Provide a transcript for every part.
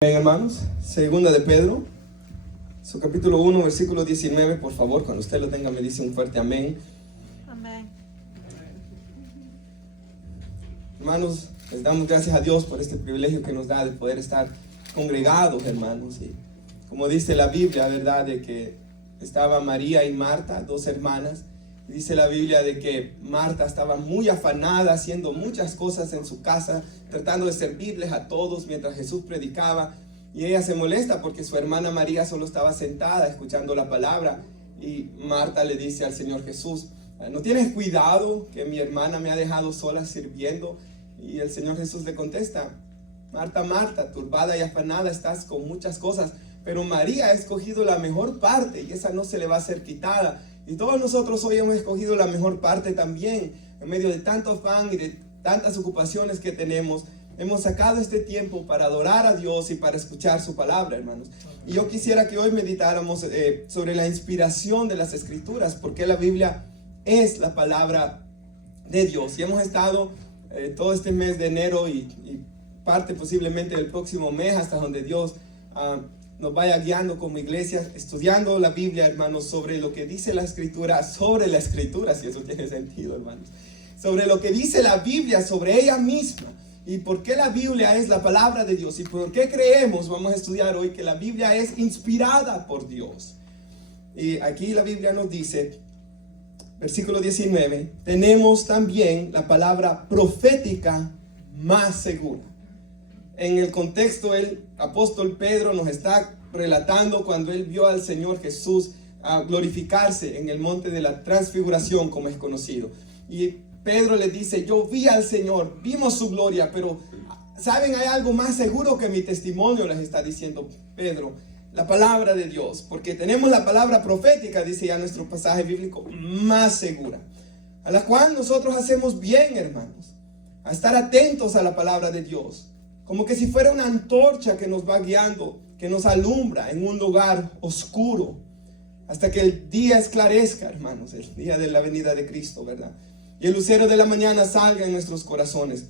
Bien, hermanos, segunda de Pedro, su capítulo 1, versículo 19, por favor, cuando usted lo tenga me dice un fuerte amén. Amén. Hermanos, les damos gracias a Dios por este privilegio que nos da de poder estar congregados, hermanos. Y como dice la Biblia, ¿verdad? De que estaba María y Marta, dos hermanas. Dice la Biblia de que Marta estaba muy afanada, haciendo muchas cosas en su casa, tratando de servirles a todos mientras Jesús predicaba. Y ella se molesta porque su hermana María solo estaba sentada escuchando la palabra. Y Marta le dice al Señor Jesús: ¿no tienes cuidado que mi hermana me ha dejado sola sirviendo? Y el Señor Jesús le contesta: Marta, Marta, turbada y afanada estás con muchas cosas, pero María ha escogido la mejor parte y esa no se le va a ser quitada. Y todos nosotros hoy hemos escogido la mejor parte también. En medio de tanto afán y de tantas ocupaciones que tenemos, hemos sacado este tiempo para adorar a Dios y para escuchar su palabra, hermanos. Y yo quisiera que hoy meditáramos sobre la inspiración de las Escrituras, porque la Biblia es la palabra de Dios. Y hemos estado todo este mes de enero y parte posiblemente del próximo mes, hasta donde Dios nos vaya guiando como iglesia, estudiando la Biblia, hermanos, sobre lo que dice la Escritura, sobre la Escritura, si eso tiene sentido, hermanos, sobre lo que dice la Biblia, sobre ella misma, y por qué la Biblia es la palabra de Dios, y por qué creemos, vamos a estudiar hoy, que la Biblia es inspirada por Dios. Y aquí la Biblia nos dice, versículo 19, tenemos también la palabra profética más segura. En el contexto, el apóstol Pedro nos está relatando cuando él vio al Señor Jesús glorificarse en el monte de la transfiguración, como es conocido. Y Pedro le dice: yo vi al Señor, vimos su gloria, pero ¿saben? Hay algo más seguro que mi testimonio, les está diciendo Pedro, la palabra de Dios, porque tenemos la palabra profética, dice ya nuestro pasaje bíblico, más segura, a la cual nosotros hacemos bien, hermanos, a estar atentos a la palabra de Dios, como que si fuera una antorcha que nos va guiando, que nos alumbra en un lugar oscuro, hasta que el día esclarezca, hermanos, el día de la venida de Cristo, ¿verdad? Y el lucero de la mañana salga en nuestros corazones.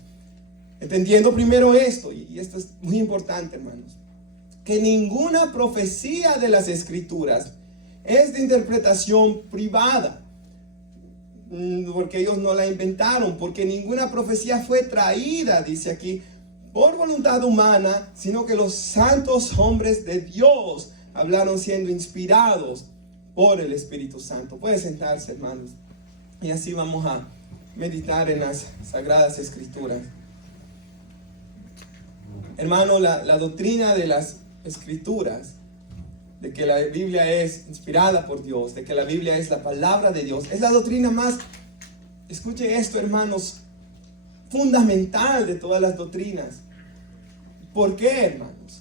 Entendiendo primero esto, y esto es muy importante, hermanos, que ninguna profecía de las Escrituras es de interpretación privada, porque ellos no la inventaron, porque ninguna profecía fue traída, dice aquí, por voluntad humana, sino que los santos hombres de Dios hablaron siendo inspirados por el Espíritu Santo. Puede sentarse, hermanos, y así vamos a meditar en las Sagradas Escrituras. Hermano, la doctrina de las Escrituras, de que la Biblia es inspirada por Dios, de que la Biblia es la palabra de Dios, es la doctrina más, escuche esto, hermanos, fundamental de todas las doctrinas. ¿Por qué, hermanos?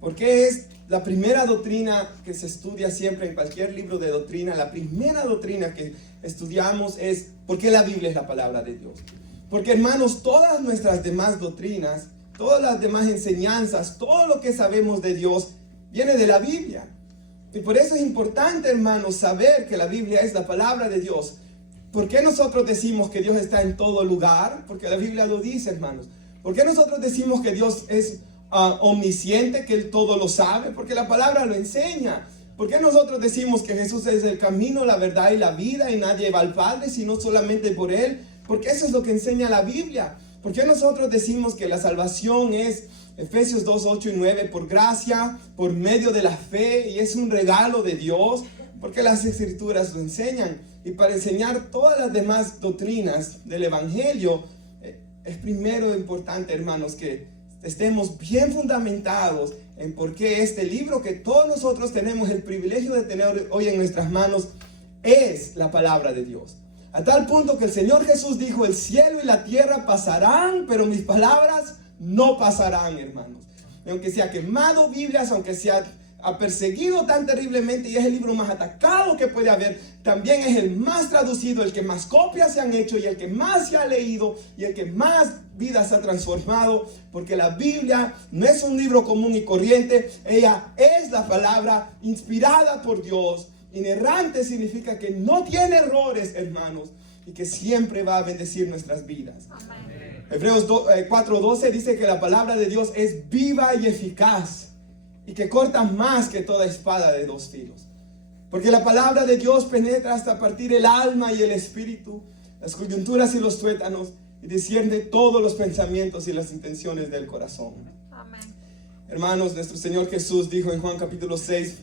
Porque es la primera doctrina que se estudia siempre en cualquier libro de doctrina. La primera doctrina que estudiamos es ¿por qué la Biblia es la palabra de Dios? Porque, hermanos, todas nuestras demás doctrinas, todas las demás enseñanzas, todo lo que sabemos de Dios viene de la Biblia. Y por eso es importante, hermanos, saber que la Biblia es la palabra de Dios. ¿Por qué nosotros decimos que Dios está en todo lugar? Porque la Biblia lo dice, hermanos. ¿Por qué nosotros decimos que Dios es omnisciente, que Él todo lo sabe? Porque la palabra lo enseña. ¿Por qué nosotros decimos que Jesús es el camino, la verdad y la vida y nadie va al Padre sino solamente por Él? Porque eso es lo que enseña la Biblia. ¿Por qué nosotros decimos que la salvación es Efesios 2, 8 y 9 por gracia, por medio de la fe, y es un regalo de Dios? Porque las Escrituras lo enseñan. Y para enseñar todas las demás doctrinas del Evangelio, es primero importante, hermanos, que estemos bien fundamentados en por qué este libro que todos nosotros tenemos el privilegio de tener hoy en nuestras manos es la palabra de Dios. A tal punto que el Señor Jesús dijo: el cielo y la tierra pasarán, pero mis palabras no pasarán, hermanos. Y aunque se ha quemado Biblias, aunque se ha perseguido tan terriblemente y es el libro más atacado que puede haber, también es el más traducido, el que más copias se han hecho y el que más se ha leído y el que más vidas ha transformado, porque la Biblia no es un libro común y corriente, ella es la palabra inspirada por Dios. Inerrante significa que no tiene errores, hermanos, y que siempre va a bendecir nuestras vidas. Amén. Hebreos 4:12 dice que la palabra de Dios es viva y eficaz y que corta más que toda espada de dos filos. Porque la palabra de Dios penetra hasta partir el alma y el espíritu, las coyunturas y los tuétanos, y discierne todos los pensamientos y las intenciones del corazón. Amén. Hermanos, nuestro Señor Jesús dijo en Juan capítulo 6,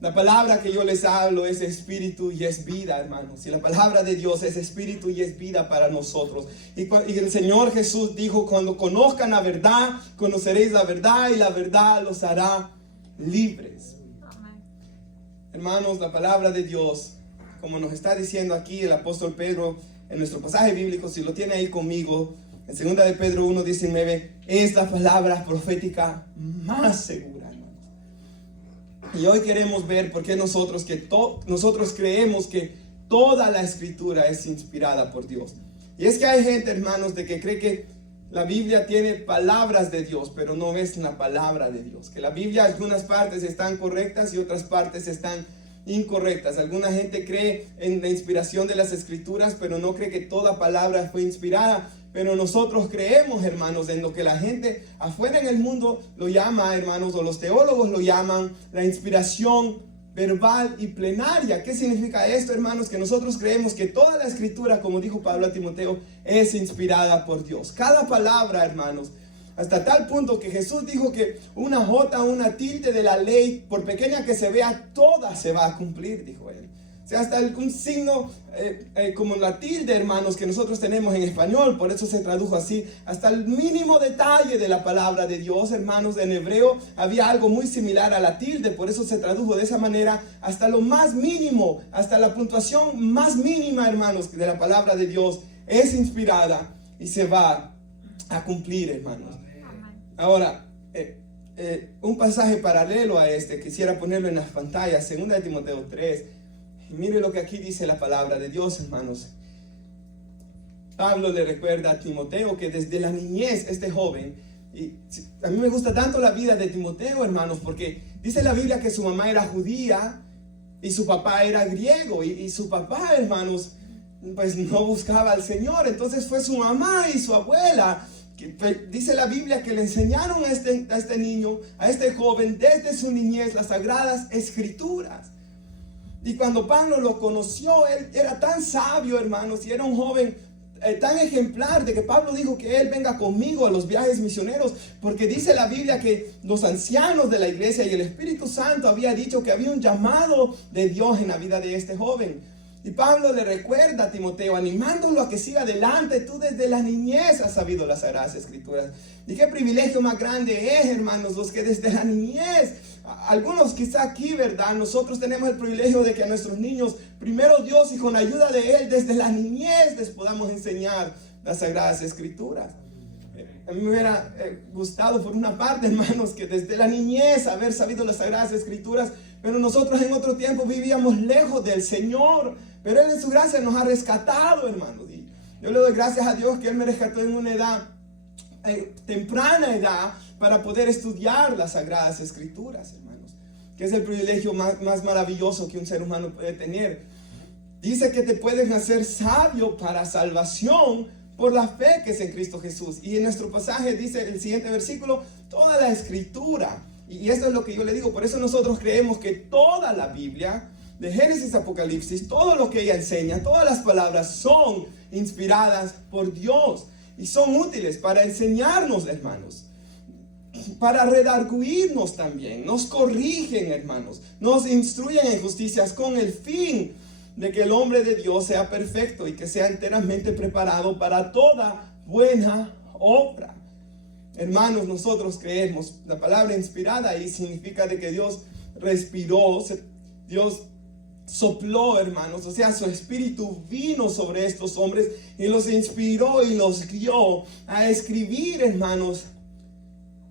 la palabra que yo les hablo es espíritu y es vida, hermanos. Y la palabra de Dios es espíritu y es vida para nosotros. Y el Señor Jesús dijo, cuando conozcan la verdad, conoceréis la verdad y la verdad los hará libres. Amén. Hermanos, la palabra de Dios, como nos está diciendo aquí el apóstol Pedro en nuestro pasaje bíblico, si lo tiene ahí conmigo, en 2 de Pedro 1:19, es la palabra profética más segura. Y hoy queremos ver por qué nosotros creemos que toda la escritura es inspirada por Dios. Y es que hay gente, hermanos, de que cree que la Biblia tiene palabras de Dios, pero no es la palabra de Dios. Que la Biblia, algunas partes están correctas y otras partes están incorrectas. Alguna gente cree en la inspiración de las escrituras, pero no cree que toda palabra fue inspirada. Pero nosotros creemos, hermanos, en lo que la gente afuera en el mundo lo llama, hermanos, o los teólogos lo llaman la inspiración verbal y plenaria. ¿Qué significa esto, hermanos? Que nosotros creemos que toda la escritura, como dijo Pablo a Timoteo, es inspirada por Dios. Cada palabra, hermanos, hasta tal punto que Jesús dijo que una jota, una tilde de la ley, por pequeña que se vea, toda se va a cumplir, dijo él. O sea, hasta un signo como la tilde, hermanos, que nosotros tenemos en español, por eso se tradujo así, hasta el mínimo detalle de la palabra de Dios, hermanos, en hebreo había algo muy similar a la tilde, por eso se tradujo de esa manera, hasta lo más mínimo, hasta la puntuación más mínima, hermanos, de la palabra de Dios es inspirada y se va a cumplir, hermanos. Ahora, un pasaje paralelo a este, quisiera ponerlo en las pantallas, 2 de Timoteo 3. Y mire lo que aquí dice la palabra de Dios, hermanos. Pablo le recuerda a Timoteo que desde la niñez este joven, y a mí me gusta tanto la vida de Timoteo, hermanos, porque dice la Biblia que su mamá era judía y su papá era griego, y su papá, hermanos, pues no buscaba al Señor. Entonces fue su mamá y su abuela, que dice la Biblia, que le enseñaron a este niño, a este joven, desde su niñez, las sagradas escrituras. Y cuando Pablo lo conoció, él era tan sabio, hermanos, y era un joven tan ejemplar, de que Pablo dijo que él venga conmigo a los viajes misioneros, porque dice la Biblia que los ancianos de la iglesia y el Espíritu Santo había dicho que había un llamado de Dios en la vida de este joven. Y Pablo le recuerda a Timoteo, animándolo a que siga adelante. Tú desde la niñez has sabido las Sagradas Escrituras. Y qué privilegio más grande es, hermanos, los que desde la niñez, algunos quizá aquí, ¿verdad? Nosotros tenemos el privilegio de que a nuestros niños, primero Dios y con la ayuda de Él, desde la niñez les podamos enseñar las Sagradas Escrituras. A mí me hubiera gustado por una parte, hermanos, que desde la niñez haber sabido las Sagradas Escrituras, pero nosotros en otro tiempo vivíamos lejos del Señor, pero Él en su gracia nos ha rescatado, hermanos. Y yo le doy gracias a Dios que Él me rescató en una edad, temprana edad, para poder estudiar las Sagradas Escrituras, hermanos, que es el privilegio más maravilloso que un ser humano puede tener. Dice que te pueden hacer sabio para salvación por la fe que es en Cristo Jesús. Y en nuestro pasaje dice el siguiente versículo, toda la Escritura. Y esto es lo que yo le digo, por eso nosotros creemos que toda la Biblia, de Génesis a Apocalipsis, todo lo que ella enseña, todas las palabras son inspiradas por Dios y son útiles para enseñarnos, hermanos, para redarguirnos también, nos corrigen, hermanos, nos instruyen en justicias con el fin de que el hombre de Dios sea perfecto y que sea enteramente preparado para toda buena obra. Hermanos, nosotros creemos la palabra inspirada y significa de que Dios respiró, Dios sopló, hermanos, o sea, su espíritu vino sobre estos hombres y los inspiró y los guió a escribir, hermanos,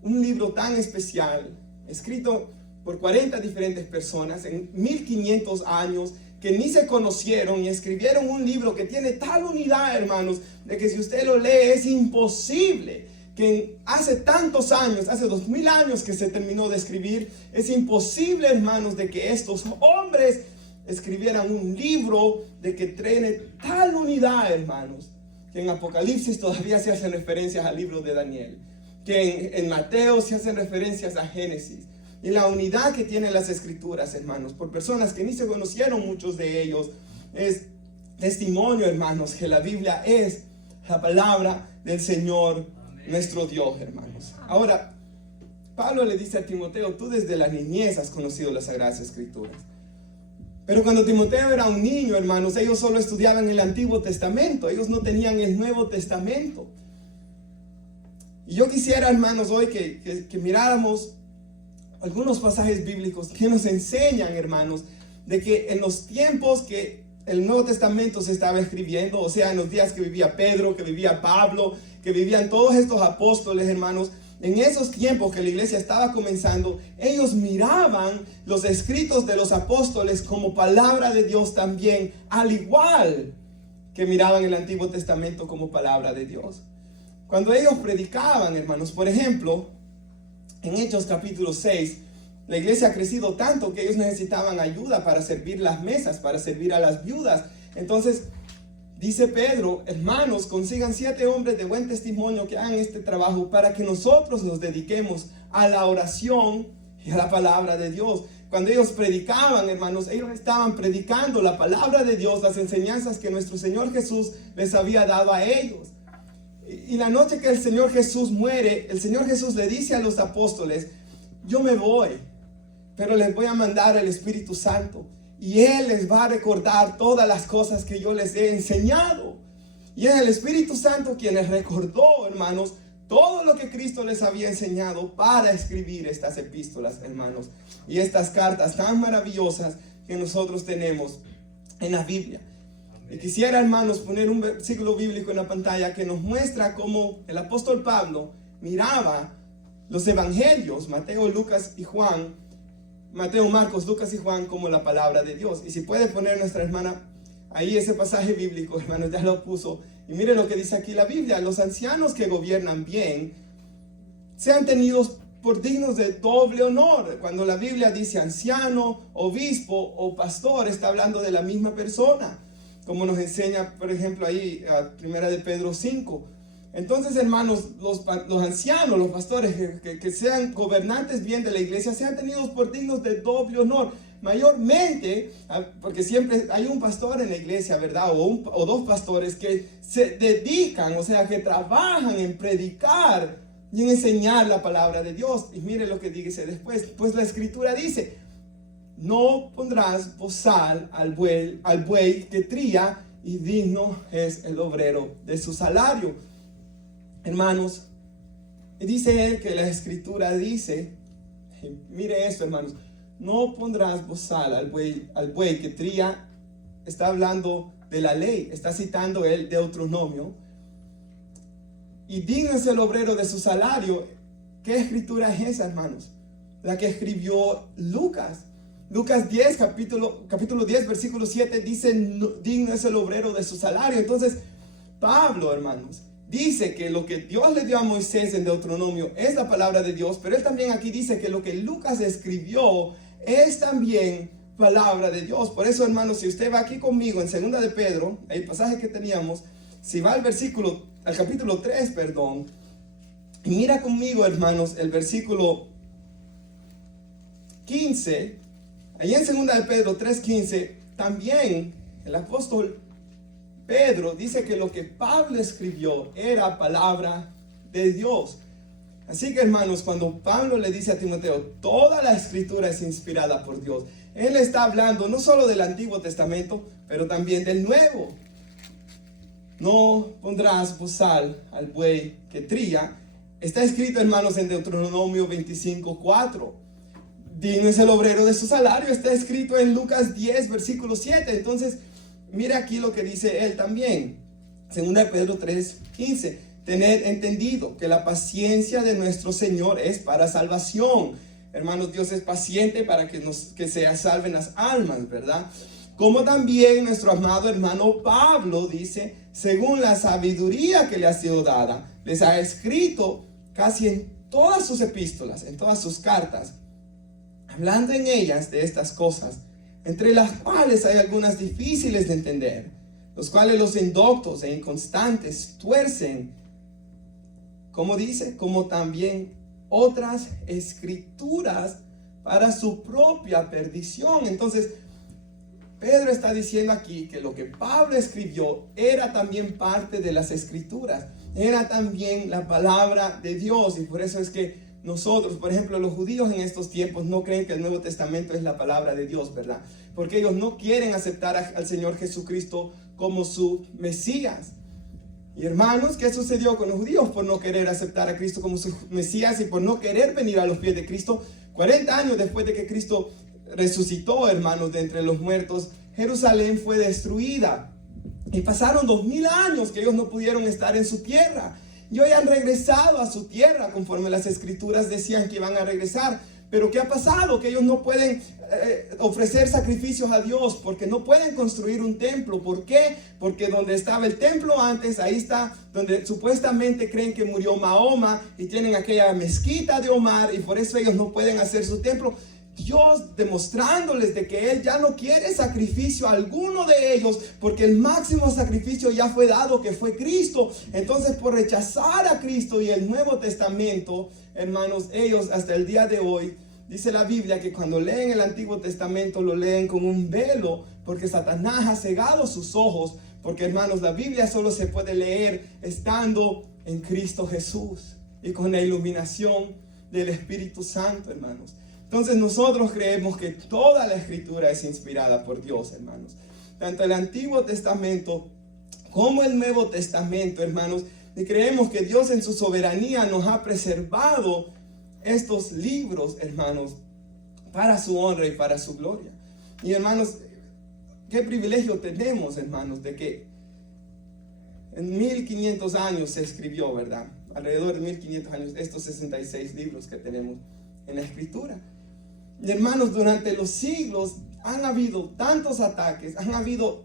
un libro tan especial, escrito por 40 diferentes personas en 1500 años, que ni se conocieron, y escribieron un libro que tiene tal unidad, hermanos, de que si usted lo lee es imposible que hace tantos años, hace 2000 años que se terminó de escribir, es imposible, hermanos, de que estos hombres escribieran un libro de que tiene tal unidad, hermanos, que en Apocalipsis todavía se hacen referencias al libro de Daniel, que en Mateo se hacen referencias a Génesis. Y la unidad que tienen las escrituras, hermanos, por personas que ni se conocieron muchos de ellos, es testimonio, hermanos, que la Biblia es la palabra del Señor, nuestro Dios, hermanos. Ahora, Pablo le dice a Timoteo, tú desde la niñez has conocido las Sagradas Escrituras. Pero cuando Timoteo era un niño, hermanos, ellos solo estudiaban el Antiguo Testamento, ellos no tenían el Nuevo Testamento. Y yo quisiera, hermanos, hoy que miráramos algunos pasajes bíblicos que nos enseñan, hermanos, de que en los tiempos que el Nuevo Testamento se estaba escribiendo, o sea, en los días que vivía Pedro, que vivía Pablo, que vivían todos estos apóstoles, hermanos, en esos tiempos que la iglesia estaba comenzando, ellos miraban los escritos de los apóstoles como palabra de Dios también, al igual que miraban el Antiguo Testamento como palabra de Dios. Cuando ellos predicaban, hermanos, por ejemplo, en Hechos capítulo 6, la iglesia ha crecido tanto que ellos necesitaban ayuda para servir las mesas, para servir a las viudas. Entonces, dice Pedro, hermanos, consigan 7 hombres de buen testimonio que hagan este trabajo para que nosotros nos dediquemos a la oración y a la palabra de Dios. Cuando ellos predicaban, hermanos, ellos estaban predicando la palabra de Dios, las enseñanzas que nuestro Señor Jesús les había dado a ellos. Y la noche que el Señor Jesús muere, el Señor Jesús le dice a los apóstoles, yo me voy, pero les voy a mandar el Espíritu Santo. Y Él les va a recordar todas las cosas que yo les he enseñado. Y es el Espíritu Santo quien les recordó, hermanos, todo lo que Cristo les había enseñado para escribir estas epístolas, hermanos. Y estas cartas tan maravillosas que nosotros tenemos en la Biblia. Y quisiera, hermanos, poner un versículo bíblico en la pantalla que nos muestra cómo el apóstol Pablo miraba los evangelios, Mateo, Lucas y Juan, Mateo, Marcos, Lucas y Juan, como la palabra de Dios. Y si puede poner nuestra hermana ahí ese pasaje bíblico, hermanos, ya lo puso. Y mire lo que dice aquí la Biblia: los ancianos que gobiernan bien sean tenidos por dignos de doble honor. Cuando la Biblia dice anciano, obispo o pastor, está hablando de la misma persona, como nos enseña, por ejemplo, ahí, primera de Pedro 5. Entonces, hermanos, los ancianos, los pastores, que sean gobernantes bien de la iglesia, sean tenidos por dignos de doble honor. Mayormente, porque siempre hay un pastor en la iglesia, ¿verdad? O 2 pastores que se dedican, o sea, que trabajan en predicar y en enseñar la palabra de Dios. Y mire lo que dice después. Pues la Escritura dice, no pondrás bozal al buey que tría, y digno es el obrero de su salario. Hermanos, dice él que la Escritura dice, mire esto, hermanos, no pondrás bozal al buey que tría. Está hablando de la ley, está citando el Deuteronomio. Y digno es el obrero de su salario. ¿Qué escritura es esa, hermanos? La que escribió Lucas. Lucas 10, capítulo 10, versículo 7 dice, digno es el obrero de su salario. Entonces, Pablo, hermanos, dice que lo que Dios le dio a Moisés en Deuteronomio es la palabra de Dios, pero él también aquí dice que lo que Lucas escribió es también palabra de Dios. Por eso, hermanos, si usted va aquí conmigo en 2 de Pedro, el pasaje que teníamos, si va al capítulo 3, y mira conmigo, hermanos, el versículo 15, allí en 2 de Pedro 3:15, también el apóstol Pedro dice que lo que Pablo escribió era palabra de Dios. Así que, hermanos, cuando Pablo le dice a Timoteo, toda la Escritura es inspirada por Dios, él está hablando no solo del Antiguo Testamento, pero también del Nuevo. No pondrás bozal al buey que tría. Está escrito, hermanos, en Deuteronomio 25:4. Digno es el obrero de su salario. Está escrito en Lucas 10, versículo 7. Entonces, mira aquí lo que dice él también. 2 de Pedro 3:15. Tened entendido que la paciencia de nuestro Señor es para salvación. Hermanos, Dios es paciente para que se salven las almas, ¿verdad? Como también nuestro amado hermano Pablo dice, según la sabiduría que le ha sido dada, les ha escrito casi en todas sus epístolas, en todas sus cartas, hablando en ellas de estas cosas, entre las cuales hay algunas difíciles de entender. los cuales los indoctos e inconstantes tuercen, como dice, como también otras escrituras para su propia perdición. Entonces, Pedro está diciendo aquí que lo que Pablo escribió era también parte de las escrituras, era también la palabra de Dios, y por eso es que nosotros, por ejemplo, los judíos en estos tiempos no creen que el Nuevo Testamento es la palabra de Dios, ¿verdad? Porque ellos no quieren aceptar al Señor Jesucristo como su Mesías. Y hermanos, ¿qué sucedió con los judíos por no querer aceptar a Cristo como su Mesías y por no querer venir a los pies de Cristo? 40 años después de que Cristo resucitó, hermanos, de entre los muertos, Jerusalén fue destruida. Y pasaron 2000 años que ellos no pudieron estar en su tierra. Y hoy han regresado a su tierra conforme las escrituras decían que iban a regresar. Pero ¿qué ha pasado? Que ellos no pueden ofrecer sacrificios a Dios porque no pueden construir un templo. ¿Por qué? Porque donde estaba el templo antes, ahí está donde supuestamente creen que murió Mahoma y tienen aquella mezquita de Omar, y por eso ellos no pueden hacer su templo. Dios demostrándoles de que Él ya no quiere sacrificio alguno de ellos, porque el máximo sacrificio ya fue dado, que fue Cristo. Entonces, por rechazar a Cristo y el Nuevo Testamento, hermanos, ellos hasta el día de hoy, dice la Biblia que cuando leen el Antiguo Testamento lo leen con un velo, porque Satanás ha cegado sus ojos. Porque, hermanos, la Biblia solo se puede leer estando en Cristo Jesús y con la iluminación del Espíritu Santo, hermanos. Entonces nosotros creemos que toda la escritura es inspirada por Dios, hermanos. Tanto el Antiguo Testamento como el Nuevo Testamento, hermanos. Y creemos que Dios en su soberanía nos ha preservado estos libros, hermanos, para su honra y para su gloria. Y hermanos, qué privilegio tenemos, hermanos, de que en 1500 años se escribió, ¿verdad? Alrededor de 1500 años, estos 66 libros que tenemos en la escritura. Y hermanos, durante los siglos han habido tantos ataques, han habido,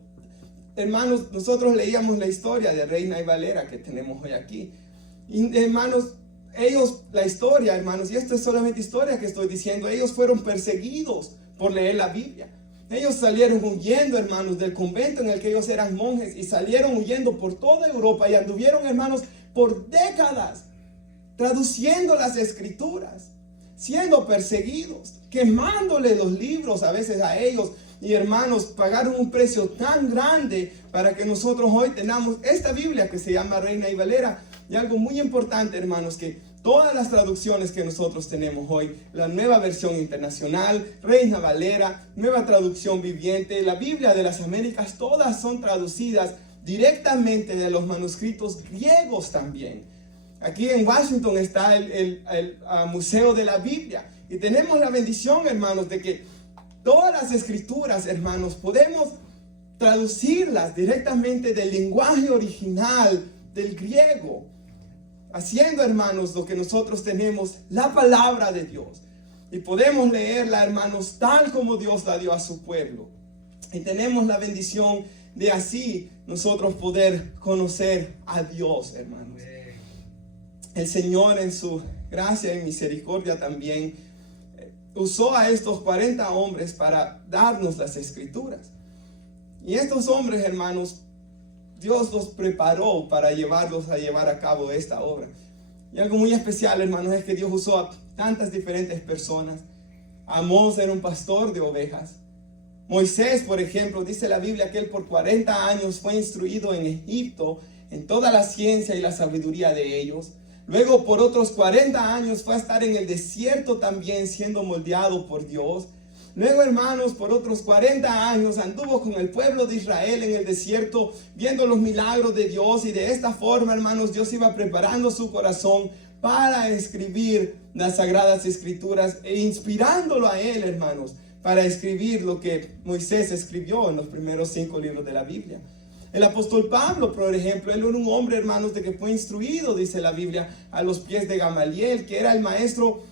hermanos, nosotros leíamos la historia de Reina y Valera que tenemos hoy aquí. Y hermanos, ellos, la historia, hermanos, y esto es solamente historia que estoy diciendo, ellos fueron perseguidos por leer la Biblia. Ellos salieron huyendo, hermanos, del convento en el que ellos eran monjes, y salieron huyendo por toda Europa y anduvieron, hermanos, por décadas traduciendo las escrituras, siendo perseguidos, quemándole los libros a veces a ellos. Y hermanos, pagaron un precio tan grande para que nosotros hoy tengamos esta Biblia que se llama Reina y Valera. Y algo muy importante, hermanos, que todas las traducciones que nosotros tenemos hoy, la nueva versión internacional, Reina Valera, nueva traducción viviente, la Biblia de las Américas, todas son traducidas directamente de los manuscritos griegos también. Aquí en Washington está el Museo de la Biblia. Y tenemos la bendición, hermanos, de que todas las escrituras, hermanos, podemos traducirlas directamente del lenguaje original del griego, haciendo, hermanos, lo que nosotros tenemos, la palabra de Dios. Y podemos leerla, hermanos, tal como Dios la dio a su pueblo. Y tenemos la bendición de así nosotros poder conocer a Dios, hermanos. El Señor en su gracia y misericordia también usó a estos 40 hombres para darnos las escrituras. Y estos hombres, hermanos, Dios los preparó para llevarlos a llevar a cabo esta obra. Y algo muy especial, hermanos, es que Dios usó a tantas diferentes personas. Amós era un pastor de ovejas. Moisés, por ejemplo, dice la Biblia que él por 40 años fue instruido en Egipto en toda la ciencia y la sabiduría de ellos. Luego por otros 40 años fue a estar en el desierto también siendo moldeado por Dios. Luego, hermanos, por otros 40 años anduvo con el pueblo de Israel en el desierto viendo los milagros de Dios, y de esta forma, hermanos, Dios iba preparando su corazón para escribir las Sagradas Escrituras e inspirándolo a él, hermanos, para escribir lo que Moisés escribió en los primeros 5 libros de la Biblia. El apóstol Pablo, por ejemplo, él era un hombre, hermanos, de que fue instruido, dice la Biblia, a los pies de Gamaliel, que era el maestro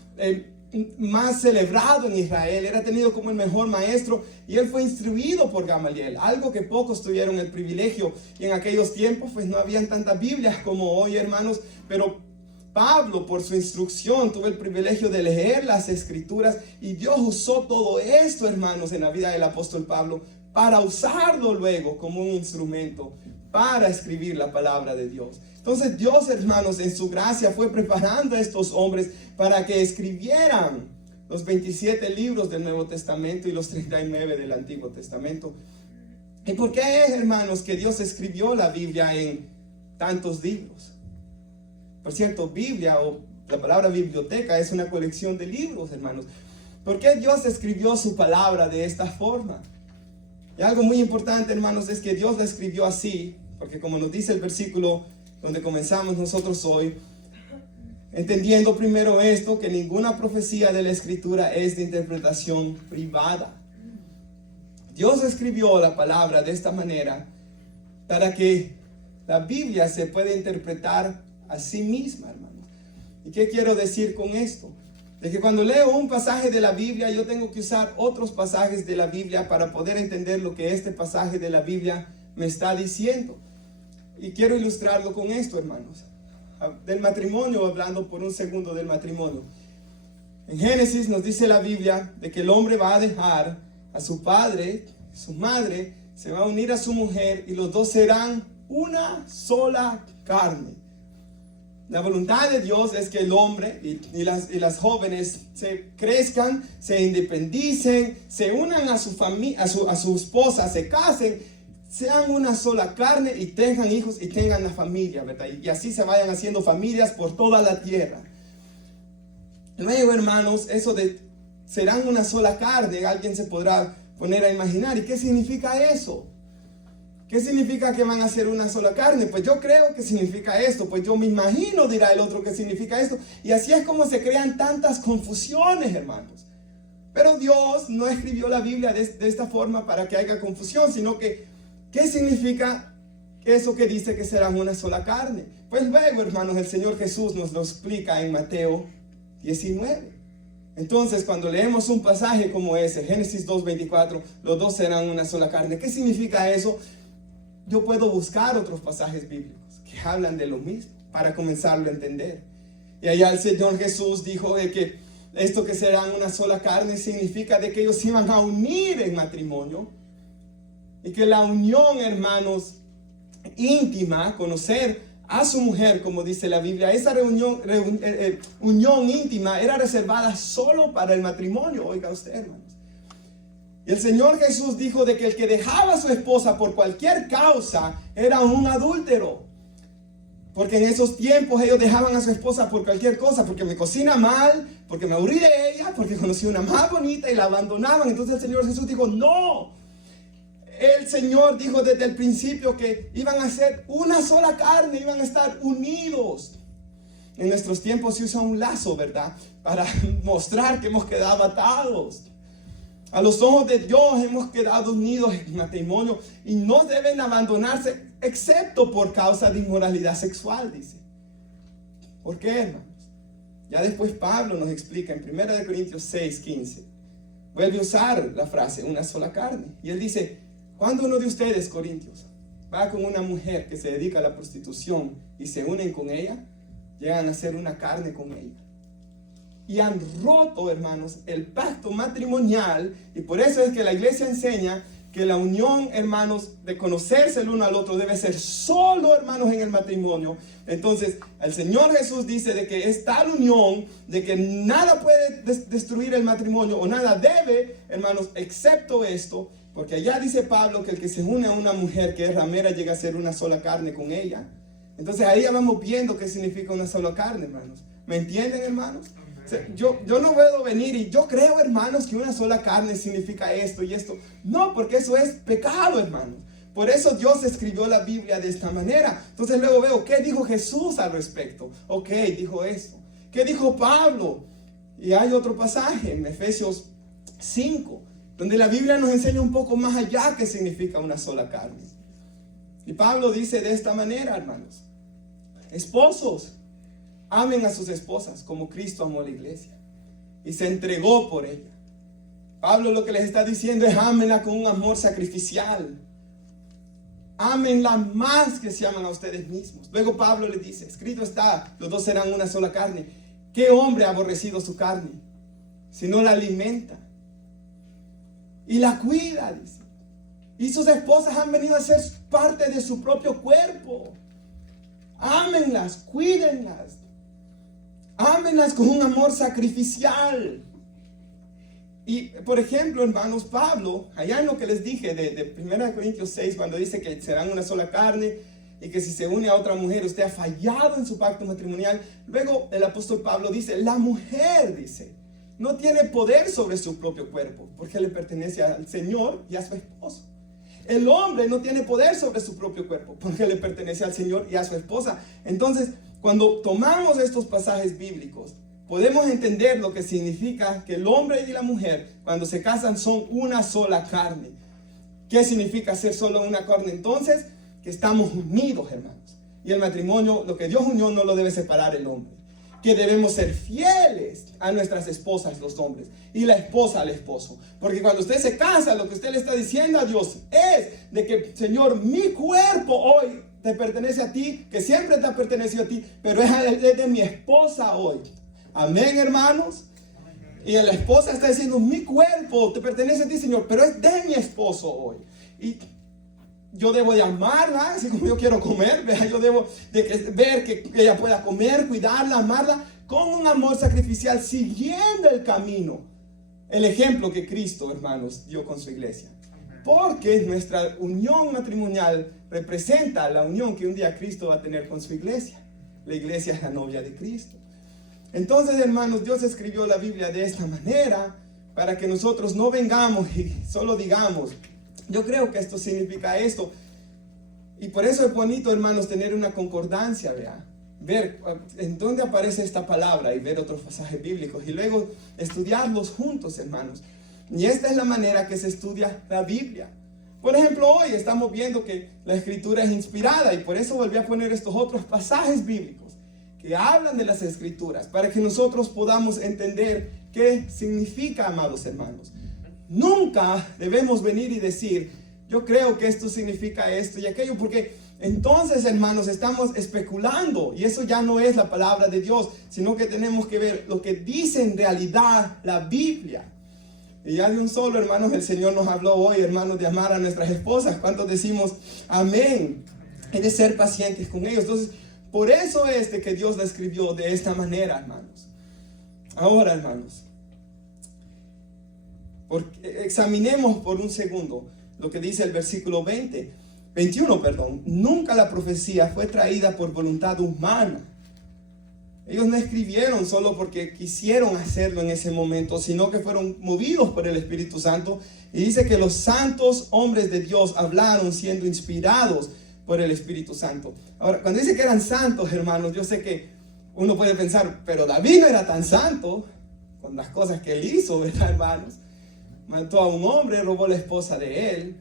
más celebrado en Israel, era tenido como el mejor maestro, y él fue instruido por Gamaliel, algo que pocos tuvieron el privilegio. Y en aquellos tiempos pues no habían tantas Biblias como hoy, hermanos, pero Pablo, por su instrucción, tuvo el privilegio de leer las escrituras, y Dios usó todo esto, hermanos, en la vida del apóstol Pablo para usarlo luego como un instrumento para escribir la palabra de Dios. Entonces Dios, hermanos, en su gracia fue preparando a estos hombres para que escribieran los 27 libros del Nuevo Testamento y los 39 del Antiguo Testamento. ¿Y por qué es, hermanos, que Dios escribió la Biblia en tantos libros? Por cierto, Biblia o la palabra biblioteca es una colección de libros, hermanos. ¿Por qué Dios escribió su palabra de esta forma? Y algo muy importante, hermanos, es que Dios la escribió así, porque como nos dice el versículo donde comenzamos nosotros hoy, entendiendo primero esto, que ninguna profecía de la Escritura es de interpretación privada. Dios escribió la palabra de esta manera para que la Biblia se pueda interpretar a sí misma, hermanos. ¿Y qué quiero decir con esto? De que cuando leo un pasaje de la Biblia, yo tengo que usar otros pasajes de la Biblia para poder entender lo que este pasaje de la Biblia me está diciendo. Y quiero ilustrarlo con esto, hermanos. Del matrimonio, hablando por un segundo del matrimonio. En Génesis nos dice la Biblia de que el hombre va a dejar a su padre, su madre, se va a unir a su mujer y los dos serán una sola carne. La voluntad de Dios es que el hombre y las jóvenes se crezcan, se independicen, se unan a su familia, a su esposa, se casen, sean una sola carne y tengan hijos y tengan la familia, ¿verdad? Y así se vayan haciendo familias por toda la tierra. Luego, hermanos, eso de serán una sola carne, alguien se podrá poner a imaginar. ¿Y qué significa eso? ¿Qué significa que van a ser una sola carne? Pues yo creo que significa esto. Pues yo me imagino, dirá el otro, que significa esto. Y así es como se crean tantas confusiones, hermanos. Pero Dios no escribió la Biblia de esta forma para que haya confusión, sino que, ¿qué significa eso que dice que serán una sola carne? Pues luego, hermanos, el Señor Jesús nos lo explica en Mateo 19. Entonces, cuando leemos un pasaje como ese, Génesis 2:24, los dos serán una sola carne. ¿Qué significa eso? Yo puedo buscar otros pasajes bíblicos que hablan de lo mismo para comenzarlo a entender. Y allá el Señor Jesús dijo de que esto que serán una sola carne significa de que ellos se iban a unir en matrimonio. Y que la unión, hermanos, íntima, conocer a su mujer, como dice la Biblia, esa unión íntima era reservada solo para el matrimonio. Oiga usted, hermanos. Y el Señor Jesús dijo de que el que dejaba a su esposa por cualquier causa era un adúltero. Porque en esos tiempos ellos dejaban a su esposa por cualquier cosa, porque me cocina mal, porque me aburrí de ella, porque conocí una más bonita y la abandonaban. Entonces el Señor Jesús dijo, no. El Señor dijo desde el principio que iban a ser una sola carne, iban a estar unidos. En nuestros tiempos se usa un lazo, ¿verdad? Para mostrar que hemos quedado atados. A los ojos de Dios hemos quedado unidos en matrimonio y no deben abandonarse excepto por causa de inmoralidad sexual, dice. ¿Por qué, hermanos? Ya después Pablo nos explica en 1 Corintios 6:15. Vuelve a usar la frase, una sola carne. Y él dice, cuando uno de ustedes, corintios, va con una mujer que se dedica a la prostitución y se unen con ella, llegan a ser una carne con ella. Y han roto, hermanos, el pacto matrimonial. Y por eso es que la iglesia enseña que la unión, hermanos, de conocerse el uno al otro debe ser solo, hermanos, en el matrimonio. Entonces, el Señor Jesús dice de que es tal unión, de que nada puede destruir el matrimonio, o nada debe, hermanos, excepto esto. Porque allá dice Pablo que el que se une a una mujer que es ramera llega a ser una sola carne con ella. Entonces ahí ya vamos viendo qué significa una sola carne, hermanos. ¿Me entienden, hermanos? O sea, yo no puedo venir y yo creo, hermanos, que una sola carne significa esto y esto. No, porque eso es pecado, hermanos. Por eso Dios escribió la Biblia de esta manera. Entonces luego veo, ¿qué dijo Jesús al respecto? Ok, dijo esto. ¿Qué dijo Pablo? Y hay otro pasaje en Efesios 5, donde la Biblia nos enseña un poco más allá qué significa una sola carne. Y Pablo dice de esta manera, hermanos: esposos, amen a sus esposas como Cristo amó a la iglesia y se entregó por ella. Pablo lo que les está diciendo es: ámenla con un amor sacrificial. Ámenla más que se aman a ustedes mismos. Luego Pablo les dice: escrito está, los dos serán una sola carne. ¿Qué hombre ha aborrecido su carne si no la alimenta y la cuida? Dice. Y sus esposas han venido a ser parte de su propio cuerpo. Ámenlas, cuídenlas. Ámenlas con un amor sacrificial. Y por ejemplo, hermanos, Pablo, allá en lo que les dije de 1 Corintios 6, cuando dice que serán una sola carne y que si se une a otra mujer, usted ha fallado en su pacto matrimonial. Luego el apóstol Pablo dice, la mujer, dice, no tiene poder sobre su propio cuerpo, porque le pertenece al Señor y a su esposo. El hombre no tiene poder sobre su propio cuerpo, porque le pertenece al Señor y a su esposa. Entonces, cuando tomamos estos pasajes bíblicos, podemos entender lo que significa que el hombre y la mujer, cuando se casan, son una sola carne. ¿Qué significa ser solo una carne? Entonces, que estamos unidos, hermanos. Y el matrimonio, lo que Dios unió, no lo debe separar el hombre. Que debemos ser fieles a nuestras esposas, los hombres, y la esposa al esposo. Porque cuando usted se casa, lo que usted le está diciendo a Dios es de que, Señor, mi cuerpo hoy te pertenece a ti, que siempre te ha pertenecido a ti, pero es de mi esposa hoy. Amén, hermanos. Y la esposa está diciendo, mi cuerpo te pertenece a ti, Señor, pero es de mi esposo hoy. Y yo debo de amarla, así como yo quiero comer, ¿verdad? Yo debo de ver que ella pueda comer, cuidarla, amarla, con un amor sacrificial, siguiendo el camino, el ejemplo que Cristo, hermanos, dio con su iglesia. Porque nuestra unión matrimonial representa la unión que un día Cristo va a tener con su iglesia. La iglesia es la novia de Cristo. Entonces, hermanos, Dios escribió la Biblia de esta manera para que nosotros no vengamos y solo digamos, yo creo que esto significa esto. Y por eso es bonito, hermanos, tener una concordancia, ¿vea? Ver en dónde aparece esta palabra y ver otros pasajes bíblicos y luego estudiarlos juntos, hermanos. Y esta es la manera que se estudia la Biblia. Por ejemplo, hoy estamos viendo que la escritura es inspirada y por eso volví a poner estos otros pasajes bíblicos que hablan de las escrituras para que nosotros podamos entender qué significa, amados hermanos. Nunca debemos venir y decir, yo creo que esto significa esto y aquello, porque entonces, hermanos, estamos especulando y eso ya no es la palabra de Dios, sino que tenemos que ver lo que dice en realidad la Biblia. Y ya de un solo, hermanos, el Señor nos habló hoy, hermanos, de amar a nuestras esposas. ¿Cuántos decimos amén? Y de ser pacientes con ellos. Entonces, por eso es de que Dios la escribió de esta manera, hermanos. Ahora, hermanos, examinemos por un segundo lo que dice el versículo 21. Nunca la profecía fue traída por voluntad humana. Ellos no escribieron solo porque quisieron hacerlo en ese momento, sino que fueron movidos por el Espíritu Santo. Y dice que los santos hombres de Dios hablaron siendo inspirados por el Espíritu Santo. Ahora, cuando dice que eran santos, hermanos, yo sé que uno puede pensar, pero David no era tan santo con las cosas que él hizo, ¿verdad, hermanos? Mató a un hombre, robó la esposa de él.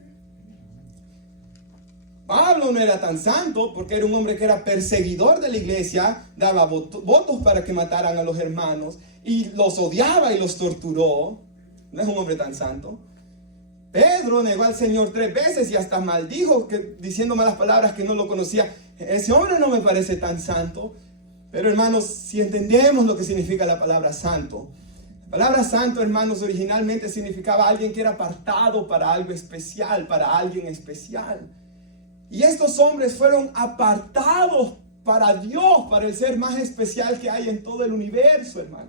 Pablo no era tan santo porque era un hombre que era perseguidor de la iglesia, daba votos para que mataran a los hermanos y los odiaba y los torturó. No es un hombre tan santo. Pedro negó al Señor 3 veces y hasta maldijo, diciendo malas palabras, que no lo conocía. Ese hombre no me parece tan santo. Pero, hermanos, si entendemos lo que significa la palabra santo, la palabra santo, hermanos, originalmente significaba alguien que era apartado para algo especial, para alguien especial. Y estos hombres fueron apartados para Dios, para el ser más especial que hay en todo el universo, hermanos.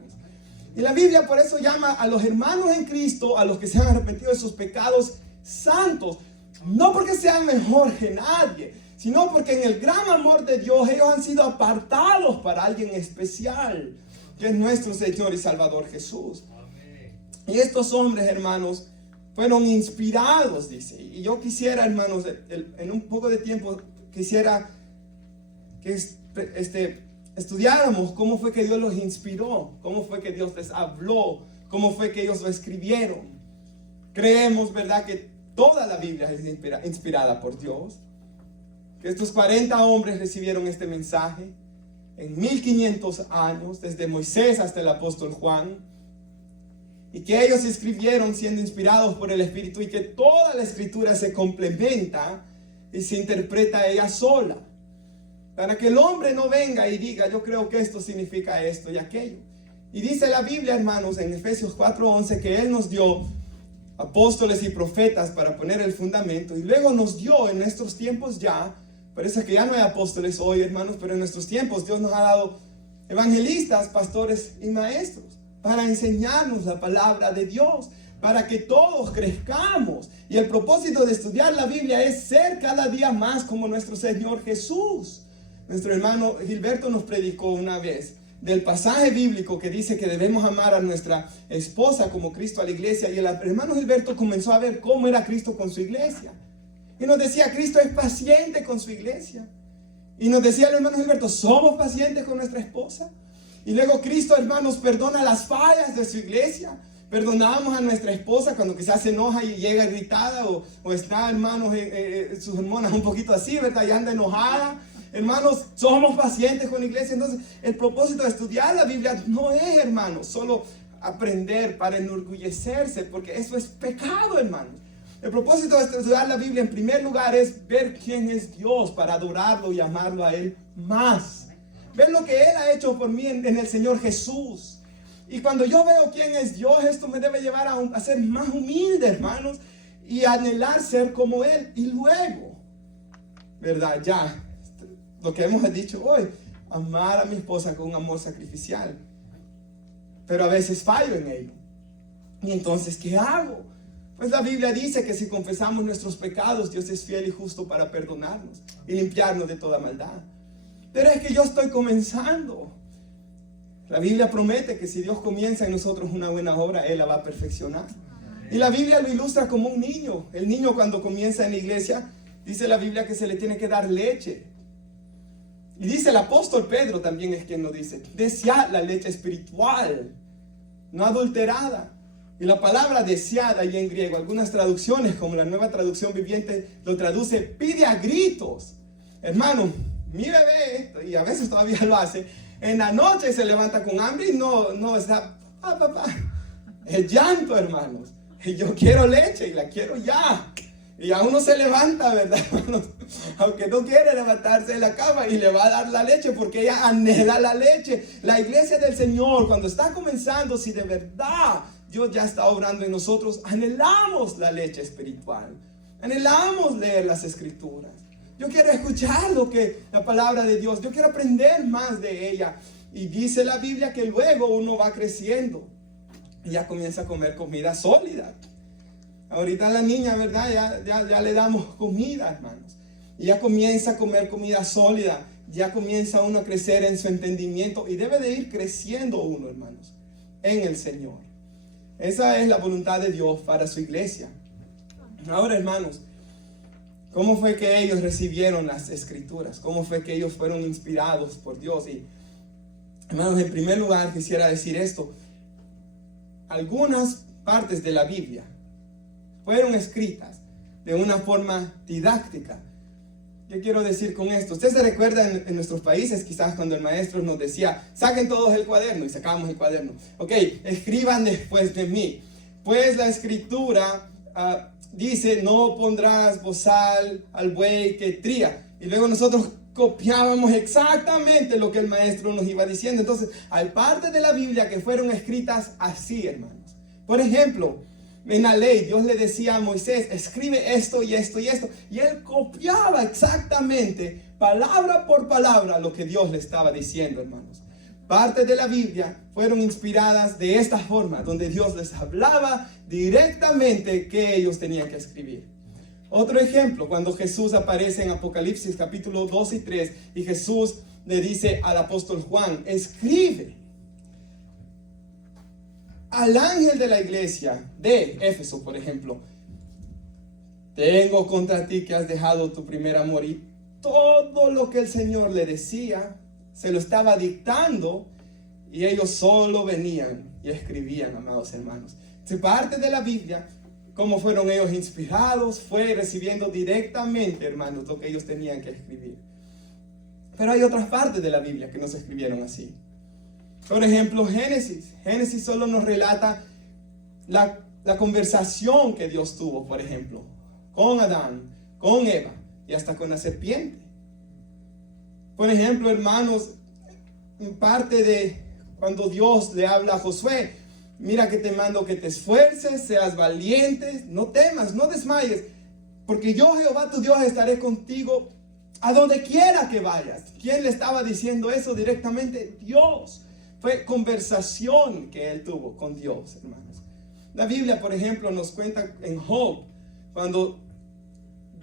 Y la Biblia por eso llama a los hermanos en Cristo, a los que se han arrepentido de sus pecados, santos. No porque sean mejor que nadie, sino porque en el gran amor de Dios ellos han sido apartados para alguien especial, que es nuestro Señor y Salvador Jesús. Y estos hombres, hermanos, fueron inspirados, dice. Y yo quisiera, hermanos, en un poco de tiempo, quisiera que estudiáramos cómo fue que Dios los inspiró, cómo fue que Dios les habló, cómo fue que ellos lo escribieron. Creemos, ¿verdad?, que toda la Biblia es inspirada por Dios, que estos 40 hombres recibieron este mensaje en 1500 años, desde Moisés hasta el apóstol Juan, y que ellos escribieron siendo inspirados por el Espíritu, y que toda la Escritura se complementa y se interpreta ella sola, para que el hombre no venga y diga, yo creo que esto significa esto y aquello. Y dice la Biblia, hermanos, en Efesios 4:11, que Él nos dio apóstoles y profetas para poner el fundamento, y luego nos dio en nuestros tiempos ya, parece que ya no hay apóstoles hoy, hermanos, pero en nuestros tiempos Dios nos ha dado evangelistas, pastores y maestros para enseñarnos la palabra de Dios, para que todos crezcamos. Y el propósito de estudiar la Biblia es ser cada día más como nuestro Señor Jesús. Nuestro hermano Gilberto nos predicó una vez del pasaje bíblico que dice que debemos amar a nuestra esposa como Cristo a la iglesia, y el hermano Gilberto comenzó a ver cómo era Cristo con su iglesia, y nos decía: Cristo es paciente con su iglesia. Y nos decía el hermano Gilberto: somos pacientes con nuestra esposa. Y luego Cristo, hermanos, perdona las fallas de su iglesia. Perdonamos a nuestra esposa cuando quizás se enoja y llega irritada, o está, hermanos, sus hormonas un poquito así, ¿verdad? Y anda enojada. Hermanos, somos pacientes con la iglesia. Entonces, el propósito de estudiar la Biblia no es, hermanos, solo aprender para enorgullecerse, porque eso es pecado, hermanos. El propósito de estudiar la Biblia en primer lugar es ver quién es Dios, para adorarlo y amarlo a Él más. Ver lo que Él ha hecho por mí en el Señor Jesús. Y cuando yo veo quién es Dios, esto me debe llevar a ser más humilde, hermanos, y anhelar ser como Él. Y luego, ¿verdad? Ya, lo que hemos dicho hoy, amar a mi esposa con un amor sacrificial. Pero a veces fallo en ello. Y entonces, ¿qué hago? Pues la Biblia dice que si confesamos nuestros pecados, Dios es fiel y justo para perdonarnos y limpiarnos de toda maldad. Pero es que yo estoy comenzando. La Biblia promete que si Dios comienza en nosotros una buena obra, Él la va a perfeccionar. Y la Biblia lo ilustra como un niño. El niño, cuando comienza en la iglesia, dice la Biblia que se le tiene que dar leche. Y dice el apóstol Pedro, también es quien lo dice: desead la leche espiritual, no adulterada. Y la palabra deseada, y en griego, algunas traducciones, como la Nueva Traducción Viviente, lo traduce: pide a gritos. Hermano, mi bebé, y a veces todavía lo hace, en la noche se levanta con hambre y no está: papá. El llanto, hermanos. Y yo quiero leche y la quiero ya. Y a uno se levanta, ¿verdad, hermanos? Aunque no quiere levantarse de la cama, y le va a dar la leche porque ella anhela la leche. La iglesia del Señor, cuando está comenzando, si de verdad Dios ya está obrando en nosotros, anhelamos la leche espiritual. Anhelamos leer las escrituras. Yo quiero escuchar la palabra de Dios. Yo quiero aprender más de ella. Y dice la Biblia que luego uno va creciendo y ya comienza a comer comida sólida. Ahorita la niña, ¿verdad? Ya le damos comida, hermanos. Y ya comienza a comer comida sólida. Ya comienza uno a crecer en su entendimiento. Y debe de ir creciendo uno, hermanos, en el Señor. Esa es la voluntad de Dios para su iglesia. Ahora, hermanos, ¿cómo fue que ellos recibieron las escrituras? ¿Cómo fue que ellos fueron inspirados por Dios? Y, hermanos, en primer lugar quisiera decir esto. Algunas partes de la Biblia fueron escritas de una forma didáctica. ¿Qué quiero decir con esto? Usted se recuerda en nuestros países, quizás cuando el maestro nos decía: saquen todos el cuaderno, y sacábamos el cuaderno. Ok, escriban después de mí. Pues la escritura dice: no pondrás bozal al buey que tría. Y luego nosotros copiábamos exactamente lo que el maestro nos iba diciendo. Entonces, hay partes de la Biblia que fueron escritas así, hermanos. Por ejemplo, en la ley, Dios le decía a Moisés: escribe esto y esto y esto. Y él copiaba exactamente, palabra por palabra, lo que Dios le estaba diciendo, hermanos. Partes de la Biblia fueron inspiradas de esta forma, donde Dios les hablaba directamente que ellos tenían que escribir. Otro ejemplo, cuando Jesús aparece en Apocalipsis capítulo 2 y 3, y Jesús le dice al apóstol Juan: escribe al ángel de la iglesia de Éfeso, por ejemplo: tengo contra ti que has dejado tu primer amor. Y todo lo que el Señor le decía, se lo estaba dictando, y ellos solo venían y escribían, amados hermanos. Se parte de la Biblia, cómo fueron ellos inspirados, fue recibiendo directamente, hermanos, lo que ellos tenían que escribir. Pero hay otras partes de la Biblia que no se escribieron así. Por ejemplo, Génesis. Génesis solo nos relata la conversación que Dios tuvo, por ejemplo, con Adán, con Eva y hasta con la serpiente. Por ejemplo, hermanos, en parte de cuando Dios le habla a Josué, Mira que te mando que te esfuerces, seas valiente, no temas, no desmayes, porque yo, Jehová tu Dios, estaré contigo a donde quiera que vayas. ¿Quién le estaba diciendo eso directamente? Dios. Fue conversación que él tuvo con Dios, hermanos. La Biblia, por ejemplo, nos cuenta en Job, cuando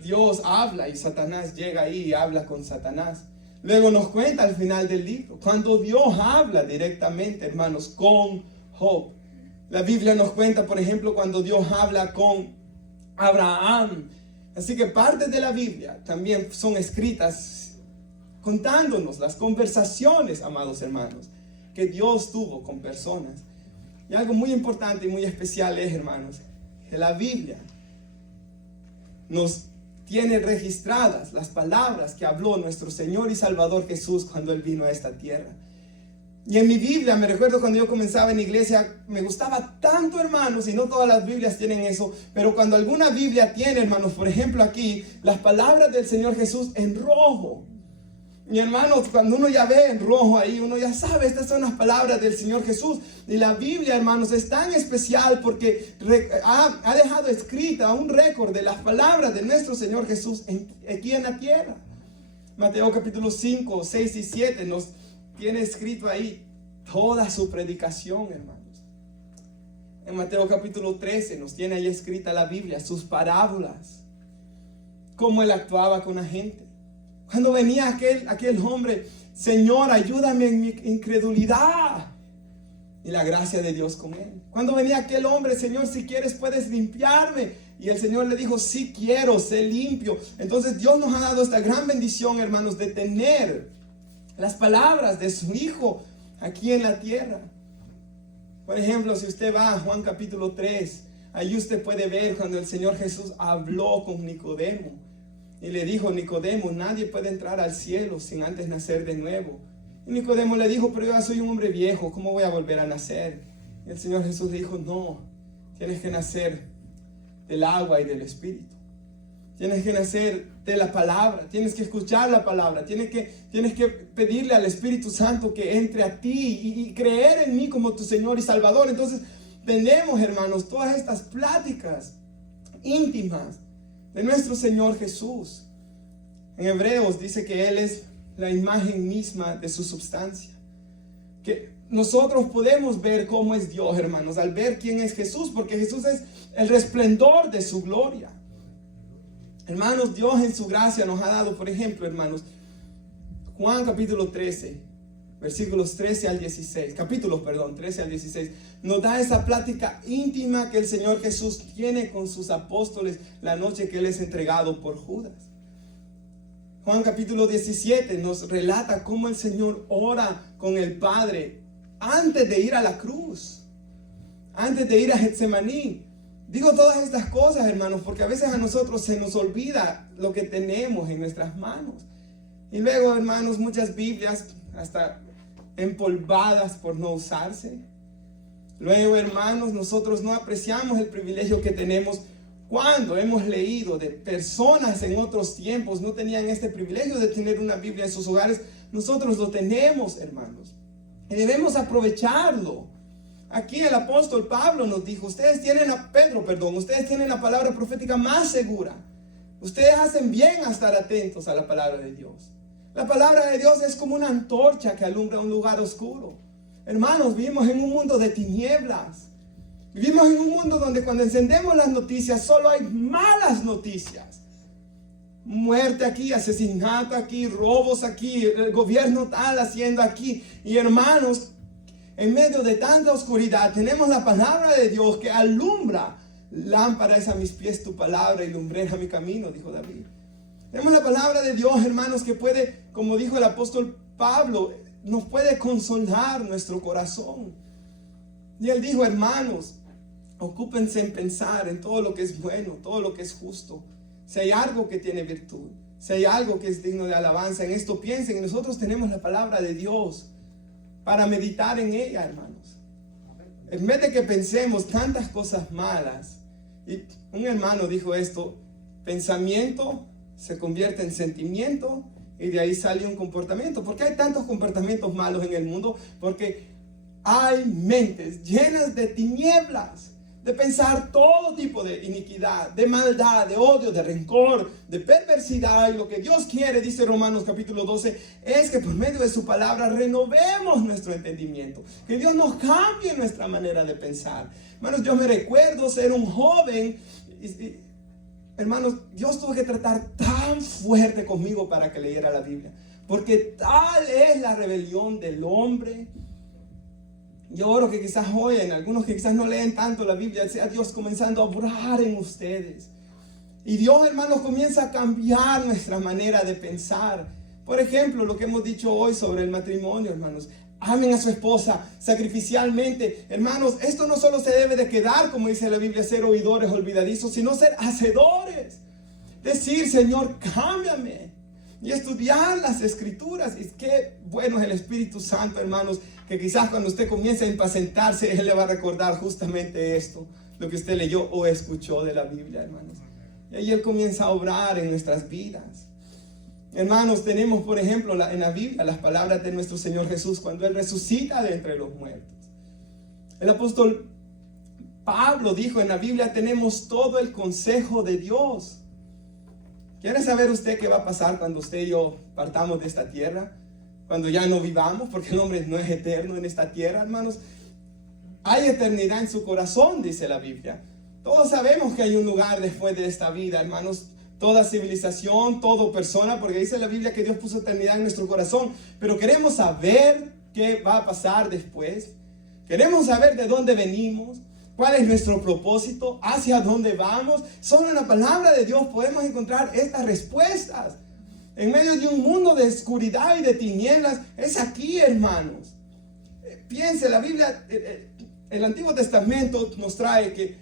Dios habla y Satanás llega ahí y habla con Satanás. Luego nos cuenta al final del libro, cuando Dios habla directamente, hermanos, con Job. La Biblia nos cuenta, por ejemplo, cuando Dios habla con Abraham. Así que partes de la Biblia también son escritas contándonos las conversaciones, amados hermanos, que Dios tuvo con personas. Y algo muy importante y muy especial es, hermanos, que la Biblia nos tiene registradas las palabras que habló nuestro Señor y Salvador Jesús cuando Él vino a esta tierra. Y en mi Biblia, me recuerdo cuando yo comenzaba en iglesia, me gustaba tanto, hermanos, y no todas las Biblias tienen eso, pero cuando alguna Biblia tiene, hermanos, por ejemplo aquí, las palabras del Señor Jesús en rojo. Y hermanos, cuando uno ya ve en rojo ahí, uno ya sabe, estas son las palabras del Señor Jesús. Y la Biblia, hermanos, es tan especial porque ha dejado escrita un récord de las palabras de nuestro Señor Jesús aquí en la tierra. Mateo capítulo 5, 6 y 7 nos tiene escrito ahí toda su predicación, hermanos. En Mateo capítulo 13 nos tiene ahí escrita la Biblia, sus parábolas, cómo Él actuaba con la gente. Cuando venía aquel hombre, Señor, ayúdame en mi incredulidad. Y la gracia de Dios con él. Cuando venía aquel hombre, Señor, si quieres puedes limpiarme. Y el Señor le dijo, sí quiero, sé limpio. Entonces Dios nos ha dado esta gran bendición, hermanos, de tener las palabras de su Hijo aquí en la tierra. Por ejemplo, si usted va a Juan capítulo 3, ahí usted puede ver cuando el Señor Jesús habló con Nicodemo. Y le dijo, Nicodemo, nadie puede entrar al cielo sin antes nacer de nuevo. Y Nicodemo le dijo, pero yo soy un hombre viejo, ¿cómo voy a volver a nacer? Y el Señor Jesús le dijo, no, tienes que nacer del agua y del Espíritu. Tienes que nacer de la palabra, tienes que escuchar la palabra, tienes que pedirle al Espíritu Santo que entre a ti y creer en mí como tu Señor y Salvador. Entonces tenemos, hermanos, todas estas pláticas íntimas de nuestro Señor Jesús. En Hebreos dice que Él es la imagen misma de su substancia. Que nosotros podemos ver cómo es Dios, hermanos, al ver quién es Jesús, porque Jesús es el resplendor de su gloria. Hermanos, Dios en su gracia nos ha dado, por ejemplo, hermanos, Juan capítulo 13, versículos 13 al 16, capítulos, 13 al 16, nos da esa plática íntima que el Señor Jesús tiene con sus apóstoles la noche que Él es entregado por Judas. Juan capítulo 17 nos relata cómo el Señor ora con el Padre antes de ir a la cruz, antes de ir a Getsemaní. Digo todas estas cosas, hermanos, porque a veces a nosotros se nos olvida lo que tenemos en nuestras manos. Y luego, hermanos, muchas Biblias hasta empolvadas por no usarse. Luego, hermanos, nosotros no apreciamos el privilegio que tenemos cuando hemos leído de personas en otros tiempos no tenían este privilegio de tener una Biblia en sus hogares. Nosotros lo tenemos, hermanos, y debemos aprovecharlo. Aquí el apóstol Pablo nos dijo, ustedes tienen la palabra profética más segura. Ustedes hacen bien a estar atentos a la palabra de Dios. La palabra de Dios es como una antorcha que alumbra un lugar oscuro. Hermanos, vivimos en un mundo de tinieblas. Vivimos en un mundo donde cuando encendemos las noticias solo hay malas noticias. Muerte aquí, asesinato aquí, robos aquí, el gobierno tal haciendo aquí. Y hermanos, en medio de tanta oscuridad tenemos la palabra de Dios que alumbra. Lámpara es a mis pies tu palabra y lumbrera mi camino, dijo David. Tenemos la palabra de Dios, hermanos, que puede, como dijo el apóstol Pablo, nos puede consolar nuestro corazón. Y él dijo, hermanos, ocúpense en pensar en todo lo que es bueno, todo lo que es justo. Si hay algo que tiene virtud, si hay algo que es digno de alabanza, en esto piensen. Y nosotros tenemos la palabra de Dios para meditar en ella, hermanos. En vez de que pensemos tantas cosas malas. Y un hermano dijo esto: pensamiento se convierte en sentimiento y de ahí sale un comportamiento. ¿Por qué hay tantos comportamientos malos en el mundo? Porque hay mentes llenas de tinieblas, de pensar todo tipo de iniquidad, de maldad, de odio, de rencor, de perversidad. Y lo que Dios quiere, dice Romanos capítulo 12, es que por medio de su palabra renovemos nuestro entendimiento, que Dios nos cambie nuestra manera de pensar. Hermanos, yo me recuerdo ser un joven, hermanos, Dios tuvo que tratar tan fuerte conmigo para que leyera la Biblia, porque tal es la rebelión del hombre. Yo oro que quizás hoy, en algunos que quizás no leen tanto la Biblia, sea Dios comenzando a obrar en ustedes. Y Dios, hermanos, comienza a cambiar nuestra manera de pensar. Por ejemplo, lo que hemos dicho hoy sobre el matrimonio, hermanos. Amen a su esposa sacrificialmente. Hermanos, esto no solo se debe de quedar, como dice la Biblia, ser oidores olvidadizos, sino ser hacedores. Decir, Señor, cámbiame. Y estudiar las escrituras. Y qué bueno es el Espíritu Santo, hermanos, que quizás cuando usted comience a impacientarse, Él le va a recordar justamente esto, lo que usted leyó o escuchó de la Biblia, hermanos. Y ahí Él comienza a obrar en nuestras vidas. Hermanos, tenemos por ejemplo en la Biblia las palabras de nuestro Señor Jesús cuando Él resucita de entre los muertos. El apóstol Pablo dijo en la Biblia, tenemos todo el consejo de Dios. ¿Quiere saber usted qué va a pasar cuando usted y yo partamos de esta tierra? Cuando ya no vivamos, porque el hombre no es eterno en esta tierra, hermanos. Hay eternidad en su corazón, dice la Biblia. Todos sabemos que hay un lugar después de esta vida, hermanos. Toda civilización, toda persona, porque dice la Biblia que Dios puso eternidad en nuestro corazón. Pero queremos saber qué va a pasar después. Queremos saber de dónde venimos, cuál es nuestro propósito, hacia dónde vamos. Solo en la palabra de Dios podemos encontrar estas respuestas. En medio de un mundo de oscuridad y de tinieblas, es aquí, hermanos. Piense, la Biblia, el Antiguo Testamento nos trae que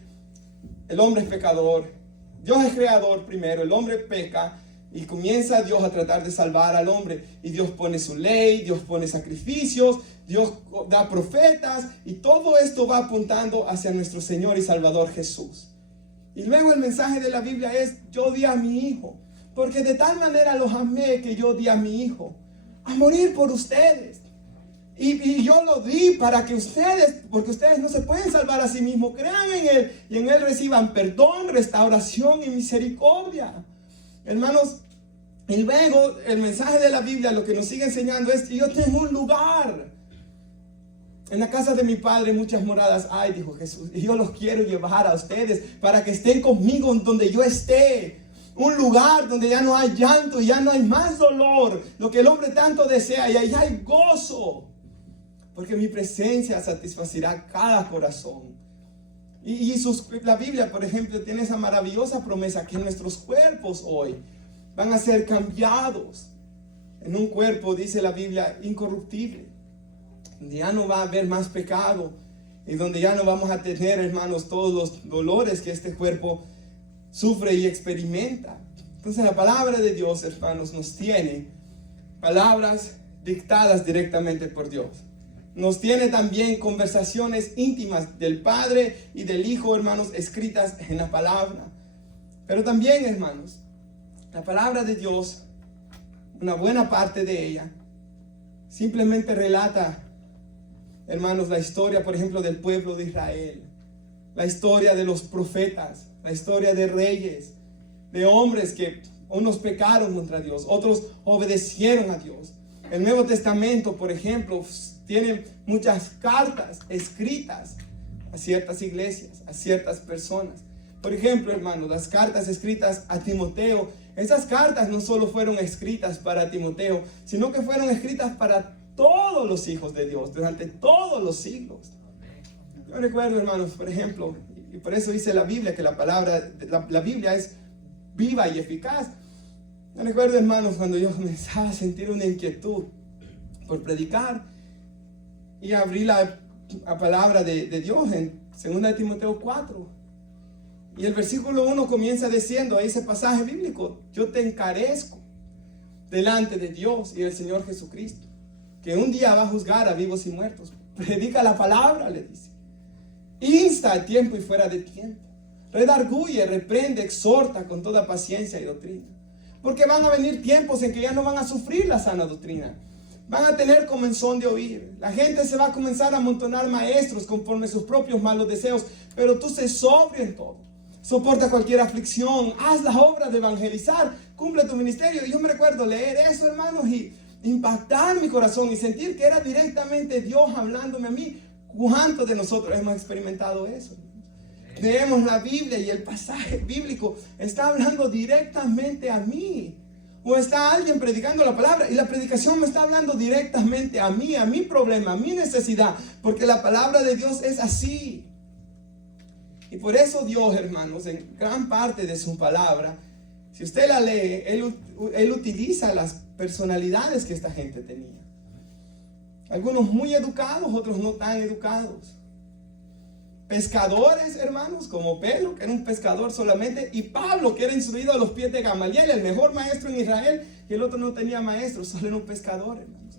el hombre es pecador. Dios es creador primero, el hombre peca y comienza Dios a tratar de salvar al hombre. Y Dios pone su ley, Dios pone sacrificios, Dios da profetas y todo esto va apuntando hacia nuestro Señor y Salvador Jesús. Y luego el mensaje de la Biblia es, yo di a mi hijo, porque de tal manera los amé que yo di a mi hijo a morir por ustedes. Y yo lo di para que ustedes, porque ustedes no se pueden salvar a sí mismos, crean en Él y en Él reciban perdón, restauración y misericordia. Hermanos, y luego el mensaje de la Biblia lo que nos sigue enseñando es que yo tengo un lugar. En la casa de mi Padre muchas moradas hay, dijo Jesús, y yo los quiero llevar a ustedes para que estén conmigo donde yo esté. Un lugar donde ya no hay llanto, ya no hay más dolor, lo que el hombre tanto desea, y allá hay gozo. Porque mi presencia satisfacerá cada corazón. La Biblia, por ejemplo, tiene esa maravillosa promesa que nuestros cuerpos hoy van a ser cambiados en un cuerpo, dice la Biblia, incorruptible. Donde ya no va a haber más pecado y donde ya no vamos a tener, hermanos, todos los dolores que este cuerpo sufre y experimenta. Entonces la palabra de Dios, hermanos, nos tiene palabras dictadas directamente por Dios. Nos tiene también conversaciones íntimas del Padre y del Hijo, hermanos, escritas en la palabra. Pero también, hermanos, la palabra de Dios, una buena parte de ella, simplemente relata, hermanos, la historia, por ejemplo, del pueblo de Israel. La historia de los profetas, la historia de reyes, de hombres que unos pecaron contra Dios, otros obedecieron a Dios. El Nuevo Testamento, por ejemplo, tiene muchas cartas escritas a ciertas iglesias, a ciertas personas. Por ejemplo, hermanos, las cartas escritas a Timoteo, esas cartas no solo fueron escritas para Timoteo, sino que fueron escritas para todos los hijos de Dios durante todos los siglos. Yo recuerdo, hermanos, por ejemplo, y por eso dice la Biblia que la Biblia es viva y eficaz. Yo recuerdo, hermanos, cuando yo comenzaba a sentir una inquietud por predicar y abrí la palabra de Dios en 2 Timoteo 4. Y el versículo 1 comienza diciendo, ahí ese pasaje bíblico, yo te encarezco delante de Dios y del Señor Jesucristo, que un día va a juzgar a vivos y muertos. Predica la palabra, le dice. Insta a tiempo y fuera de tiempo. Redarguye, reprende, exhorta con toda paciencia y doctrina. Porque van a venir tiempos en que ya no van a sufrir la sana doctrina. Van a tener comezón de oír. La gente se va a comenzar a amontonar maestros conforme sus propios malos deseos. Pero tú sé sobrio en todo. Soporta cualquier aflicción. Haz la obra de evangelizar. Cumple tu ministerio. Y yo me recuerdo leer eso, hermanos, y impactar mi corazón y sentir que era directamente Dios hablándome a mí. ¿Cuántos de nosotros hemos experimentado eso? Leemos la Biblia y el pasaje bíblico está hablando directamente a mí. O está alguien predicando la palabra y la predicación me está hablando directamente a mí, a mi problema, a mi necesidad. Porque la palabra de Dios es así. Y por eso Dios, hermanos, en gran parte de su palabra, si usted la lee, Él utiliza las personalidades que esta gente tenía. Algunos muy educados, otros no tan educados. Pescadores, hermanos, como Pedro, que era un pescador solamente, y Pablo, que era instruido a los pies de Gamaliel, el mejor maestro en Israel, y el otro no tenía maestro, solo era un pescador, hermanos.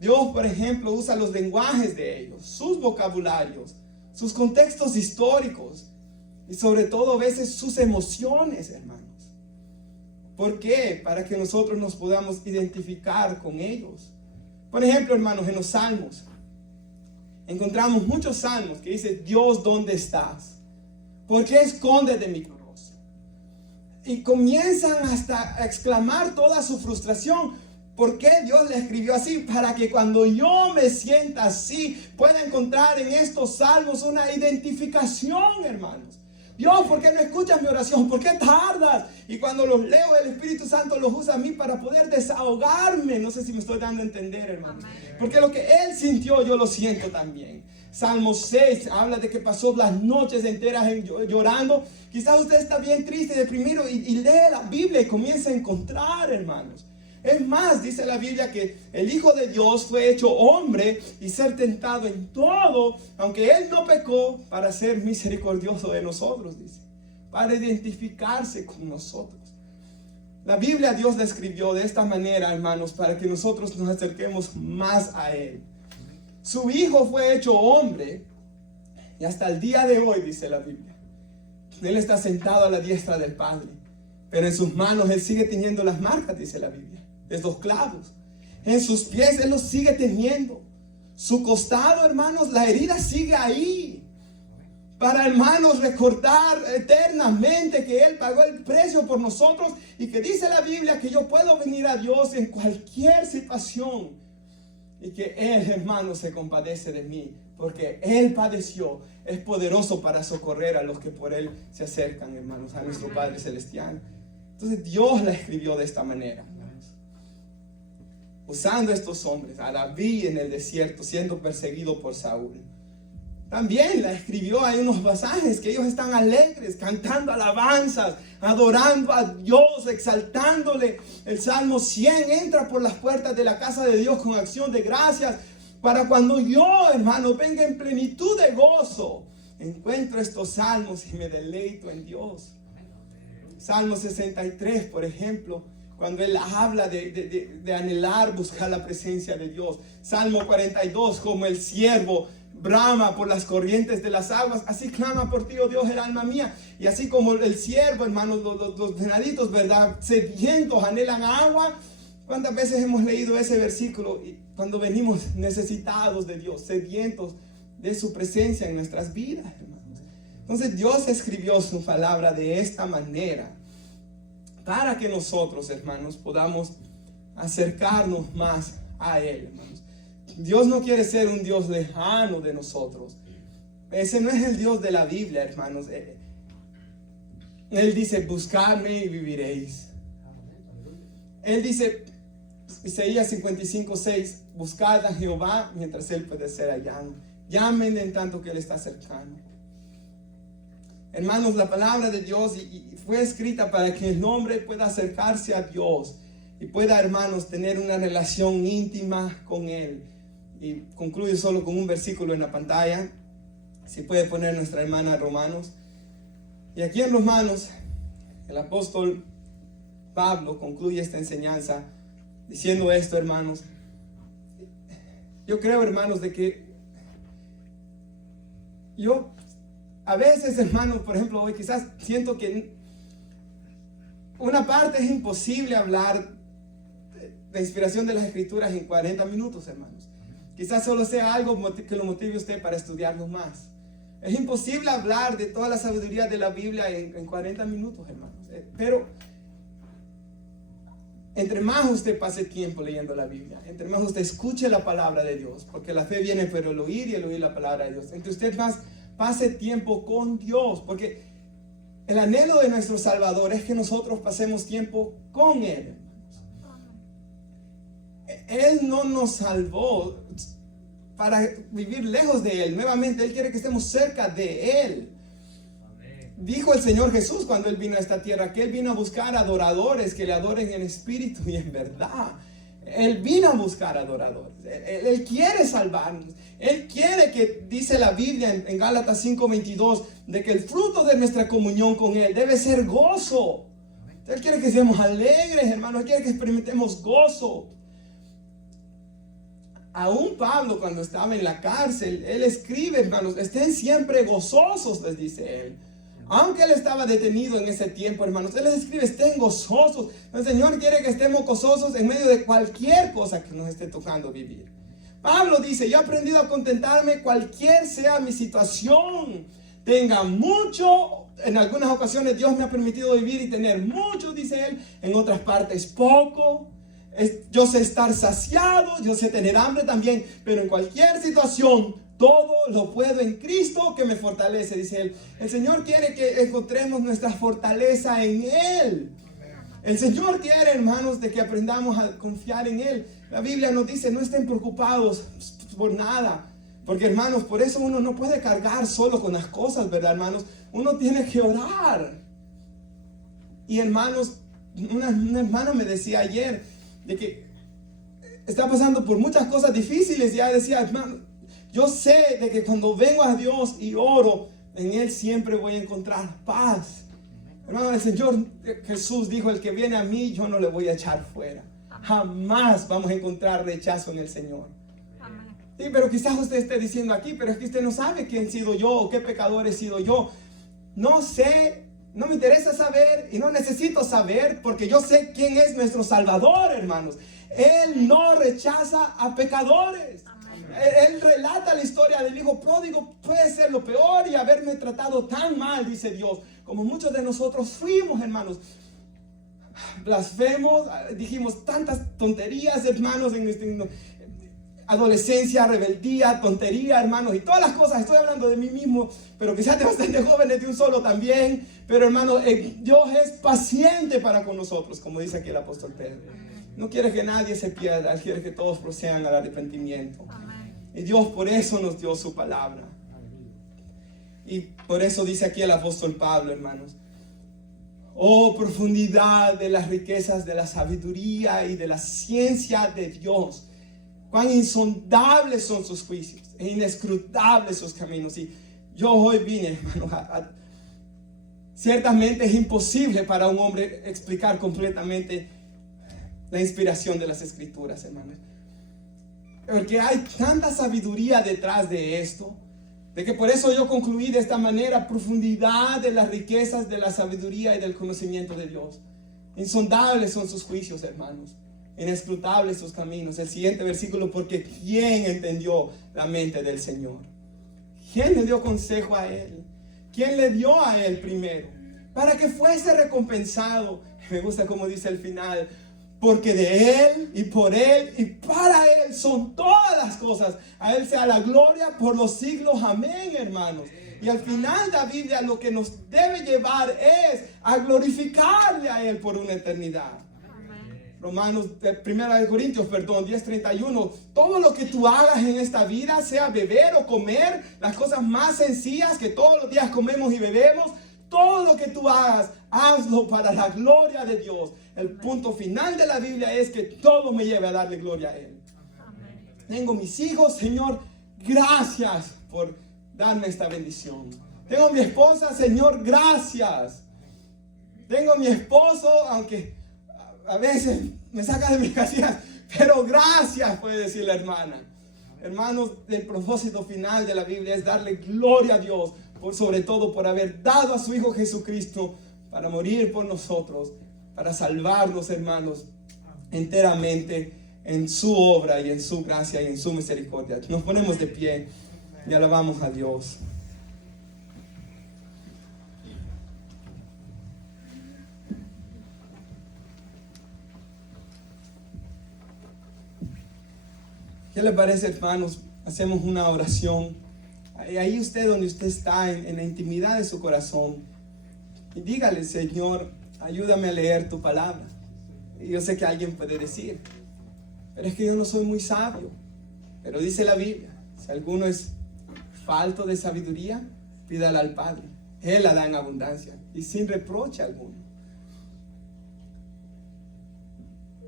Dios, por ejemplo, usa los lenguajes de ellos, sus vocabularios, sus contextos históricos, y sobre todo a veces sus emociones, hermanos. ¿Por qué? Para que nosotros nos podamos identificar con ellos. Por ejemplo, hermanos, en los salmos, encontramos muchos salmos que dicen: Dios, ¿dónde estás? ¿Por qué escondes de mi rostro? Y comienzan hasta a exclamar toda su frustración. ¿Por qué Dios le escribió así? Para que cuando yo me sienta así, pueda encontrar en estos salmos una identificación, hermanos. Dios, ¿por qué no escuchas mi oración? ¿Por qué tardas? Y cuando los leo, el Espíritu Santo los usa a mí para poder desahogarme. No sé si me estoy dando a entender, hermanos. Porque lo que Él sintió, yo lo siento también. Salmo 6 habla de que pasó las noches enteras llorando. Quizás usted está bien triste, deprimido y lee la Biblia y comienza a encontrar, hermanos. Es más, dice la Biblia que el Hijo de Dios fue hecho hombre y ser tentado en todo, aunque Él no pecó, para ser misericordioso de nosotros, dice, para identificarse con nosotros. La Biblia Dios la escribió de esta manera, hermanos, para que nosotros nos acerquemos más a Él. Su Hijo fue hecho hombre y hasta el día de hoy, dice la Biblia, Él está sentado a la diestra del Padre, pero en sus manos Él sigue teniendo las marcas, dice la Biblia, de los clavos. En sus pies Él los sigue teniendo. Su costado, hermanos, la herida sigue ahí. Para, hermanos, recordar eternamente que Él pagó el precio por nosotros y que dice la Biblia que yo puedo venir a Dios en cualquier situación y que Él, hermanos, se compadece de mí porque Él padeció. Es poderoso para socorrer a los que por Él se acercan, hermanos, a nuestro Padre Celestial. Entonces Dios la escribió de esta manera, usando estos hombres, a David en el desierto siendo perseguido por Saúl. También la escribió, hay unos pasajes que ellos están alegres, cantando alabanzas, adorando a Dios, exaltándole. El Salmo 100 entra por las puertas de la casa de Dios con acción de gracias, para cuando yo, hermano, venga en plenitud de gozo, encuentro estos salmos y me deleito en Dios. Salmo 63, por ejemplo, cuando Él habla de anhelar, buscar la presencia de Dios. Salmo 42, como el siervo brama por las corrientes de las aguas, así clama por ti, oh Dios, el alma mía. Y así como el siervo, hermanos, los venaditos, ¿verdad?, sedientos, anhelan agua. ¿Cuántas veces hemos leído ese versículo? Y cuando venimos necesitados de Dios, sedientos de su presencia en nuestras vidas, hermanos. Entonces Dios escribió su palabra de esta manera, para que nosotros, hermanos, podamos acercarnos más a Él, hermanos. Dios no quiere ser un Dios lejano de nosotros. Ese no es el Dios de la Biblia, hermanos. Él dice: buscadme y viviréis. Él dice, Isaías 55:6, buscad a Jehová mientras Él puede ser hallado. Llamen en tanto que Él está cercano. Hermanos, la palabra de Dios fue escrita para que el hombre pueda acercarse a Dios y pueda, hermanos, tener una relación íntima con Él. Y concluyo solo con un versículo en la pantalla. Si puede poner nuestra hermana Romanos. Y aquí en Romanos, el apóstol Pablo concluye esta enseñanza diciendo esto, hermanos. Yo creo, hermanos, de que yo a veces, hermanos, por ejemplo, hoy quizás siento que una parte es imposible hablar la inspiración de las Escrituras en 40 minutos, hermanos. Quizás solo sea algo que lo motive a usted para estudiarlo más. Es imposible hablar de toda la sabiduría de la Biblia en 40 minutos, hermanos. Pero entre más usted pase tiempo leyendo la Biblia, entre más usted escuche la palabra de Dios, porque la fe viene por el oír y el oír la palabra de Dios, entre usted más pase tiempo con Dios, porque el anhelo de nuestro Salvador es que nosotros pasemos tiempo con Él, hermanos. Él no nos salvó para vivir lejos de Él. Nuevamente, Él quiere que estemos cerca de Él. Amén. Dijo el Señor Jesús cuando Él vino a esta tierra que Él vino a buscar adoradores que le adoren en espíritu y en verdad. Él vino a buscar adoradores. Él quiere salvarnos. Él quiere que, dice la Biblia en Gálatas 5:22, de que el fruto de nuestra comunión con Él debe ser gozo. Él quiere que seamos alegres, hermanos. Él quiere que experimentemos gozo. Aún Pablo, cuando estaba en la cárcel, él escribe, hermanos, estén siempre gozosos, les dice él. Aunque él estaba detenido en ese tiempo, hermanos, él les escribe, estén gozosos. El Señor quiere que estemos gozosos en medio de cualquier cosa que nos esté tocando vivir. Pablo dice, yo he aprendido a contentarme cualquier sea mi situación. Tenga mucho, en algunas ocasiones Dios me ha permitido vivir y tener mucho, dice él, en otras partes poco. Yo sé estar saciado, yo sé tener hambre también, pero en cualquier situación todo lo puedo en Cristo que me fortalece, dice él. El Señor quiere que encontremos nuestra fortaleza en Él. El Señor quiere, hermanos, de que aprendamos a confiar en Él. La Biblia nos dice, no estén preocupados por nada. Porque, hermanos, por eso uno no puede cargar solo con las cosas, ¿verdad, hermanos? Uno tiene que orar. Y, hermanos, un hermano me decía ayer de que está pasando por muchas cosas difíciles. Y ella decía, hermano, yo sé de que cuando vengo a Dios y oro, en Él siempre voy a encontrar paz. Hermano, el Señor Jesús dijo, el que viene a mí, yo no le voy a echar fuera. Jamás vamos a encontrar rechazo en el Señor. Sí, pero quizás usted esté diciendo aquí, pero es que usted no sabe quién he sido yo o qué pecador he sido yo. No sé, no me interesa saber y no necesito saber, porque yo sé quién es nuestro Salvador, hermanos. Él no rechaza a pecadores. Él relata la historia del hijo pródigo. Puede ser lo peor y haberme tratado tan mal, dice Dios, como muchos de nosotros fuimos, hermanos. Blasfemos, dijimos tantas tonterías, hermanos, en nuestra adolescencia, rebeldía, tontería, hermanos, y todas las cosas. Estoy hablando de mí mismo, pero quizás de bastante jóvenes, de un solo también. Pero, hermanos, Dios es paciente para con nosotros, como dice aquí el apóstol Pedro. No quiere que nadie se pierda, Él quiere que todos procedan al arrepentimiento. Y Dios por eso nos dio su palabra. Y por eso dice aquí el apóstol Pablo, hermanos: oh, profundidad de las riquezas de la sabiduría y de la ciencia de Dios. Cuán insondables son sus juicios e inescrutables sus caminos. Y yo hoy vine, hermanos, ciertamente es imposible para un hombre explicar completamente la inspiración de las Escrituras, hermanos. Porque hay tanta sabiduría detrás de esto, de que por eso yo concluí de esta manera: profundidad de las riquezas de la sabiduría y del conocimiento de Dios. Insondables son sus juicios, hermanos, inescrutables sus caminos. El siguiente versículo: porque ¿quién entendió la mente del Señor? ¿Quién le dio consejo a Él? ¿Quién le dio a Él primero? Para que fuese recompensado. Me gusta como dice el final: porque de Él y por Él y para Él son todas las cosas. A Él sea la gloria por los siglos. Amén, hermanos. Y al final de la Biblia lo que nos debe llevar es a glorificarle a Él por una eternidad. Romanos, 1 Corintios, 10:31. Todo lo que tú hagas en esta vida, sea beber o comer, las cosas más sencillas que todos los días comemos y bebemos, todo lo que tú hagas, hazlo para la gloria de Dios. El punto final de la Biblia es que todo me lleve a darle gloria a Él. Amén. Tengo mis hijos, Señor, gracias por darme esta bendición. Tengo mi esposa, Señor, gracias. Tengo mi esposo, aunque a veces me saca de mis casillas, pero gracias, puede decir la hermana. Hermanos, el propósito final de la Biblia es darle gloria a Dios, sobre todo por haber dado a su Hijo Jesucristo para morir por nosotros, para salvarnos, hermanos. enteramente en su obra y en su gracia y en su misericordia. Nos ponemos de pie y alabamos a Dios. ¿Qué le parece, hermanos? Hacemos una oración. Ahí usted, donde usted está, en la intimidad de su corazón, y dígale: Señor, ayúdame a leer tu palabra. Y yo sé que alguien puede decir: pero es que yo no soy muy sabio. Pero dice la Biblia: si alguno es falto de sabiduría, pídala al Padre. Él la da en abundancia y sin reproche alguno.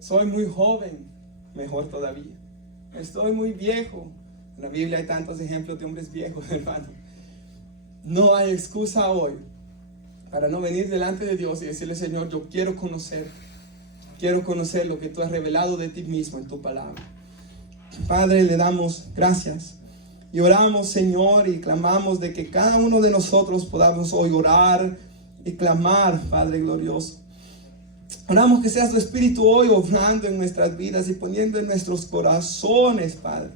Soy muy joven, mejor todavía. Estoy muy viejo. En la Biblia hay tantos ejemplos de hombres viejos, hermano. No hay excusa hoy para no venir delante de Dios y decirle: Señor, yo quiero conocer lo que tú has revelado de ti mismo en tu palabra. Padre, le damos gracias y oramos, Señor, y clamamos de que cada uno de nosotros podamos hoy orar y clamar, Padre glorioso. Oramos que sea tu Espíritu hoy obrando en nuestras vidas y poniendo en nuestros corazones, Padre,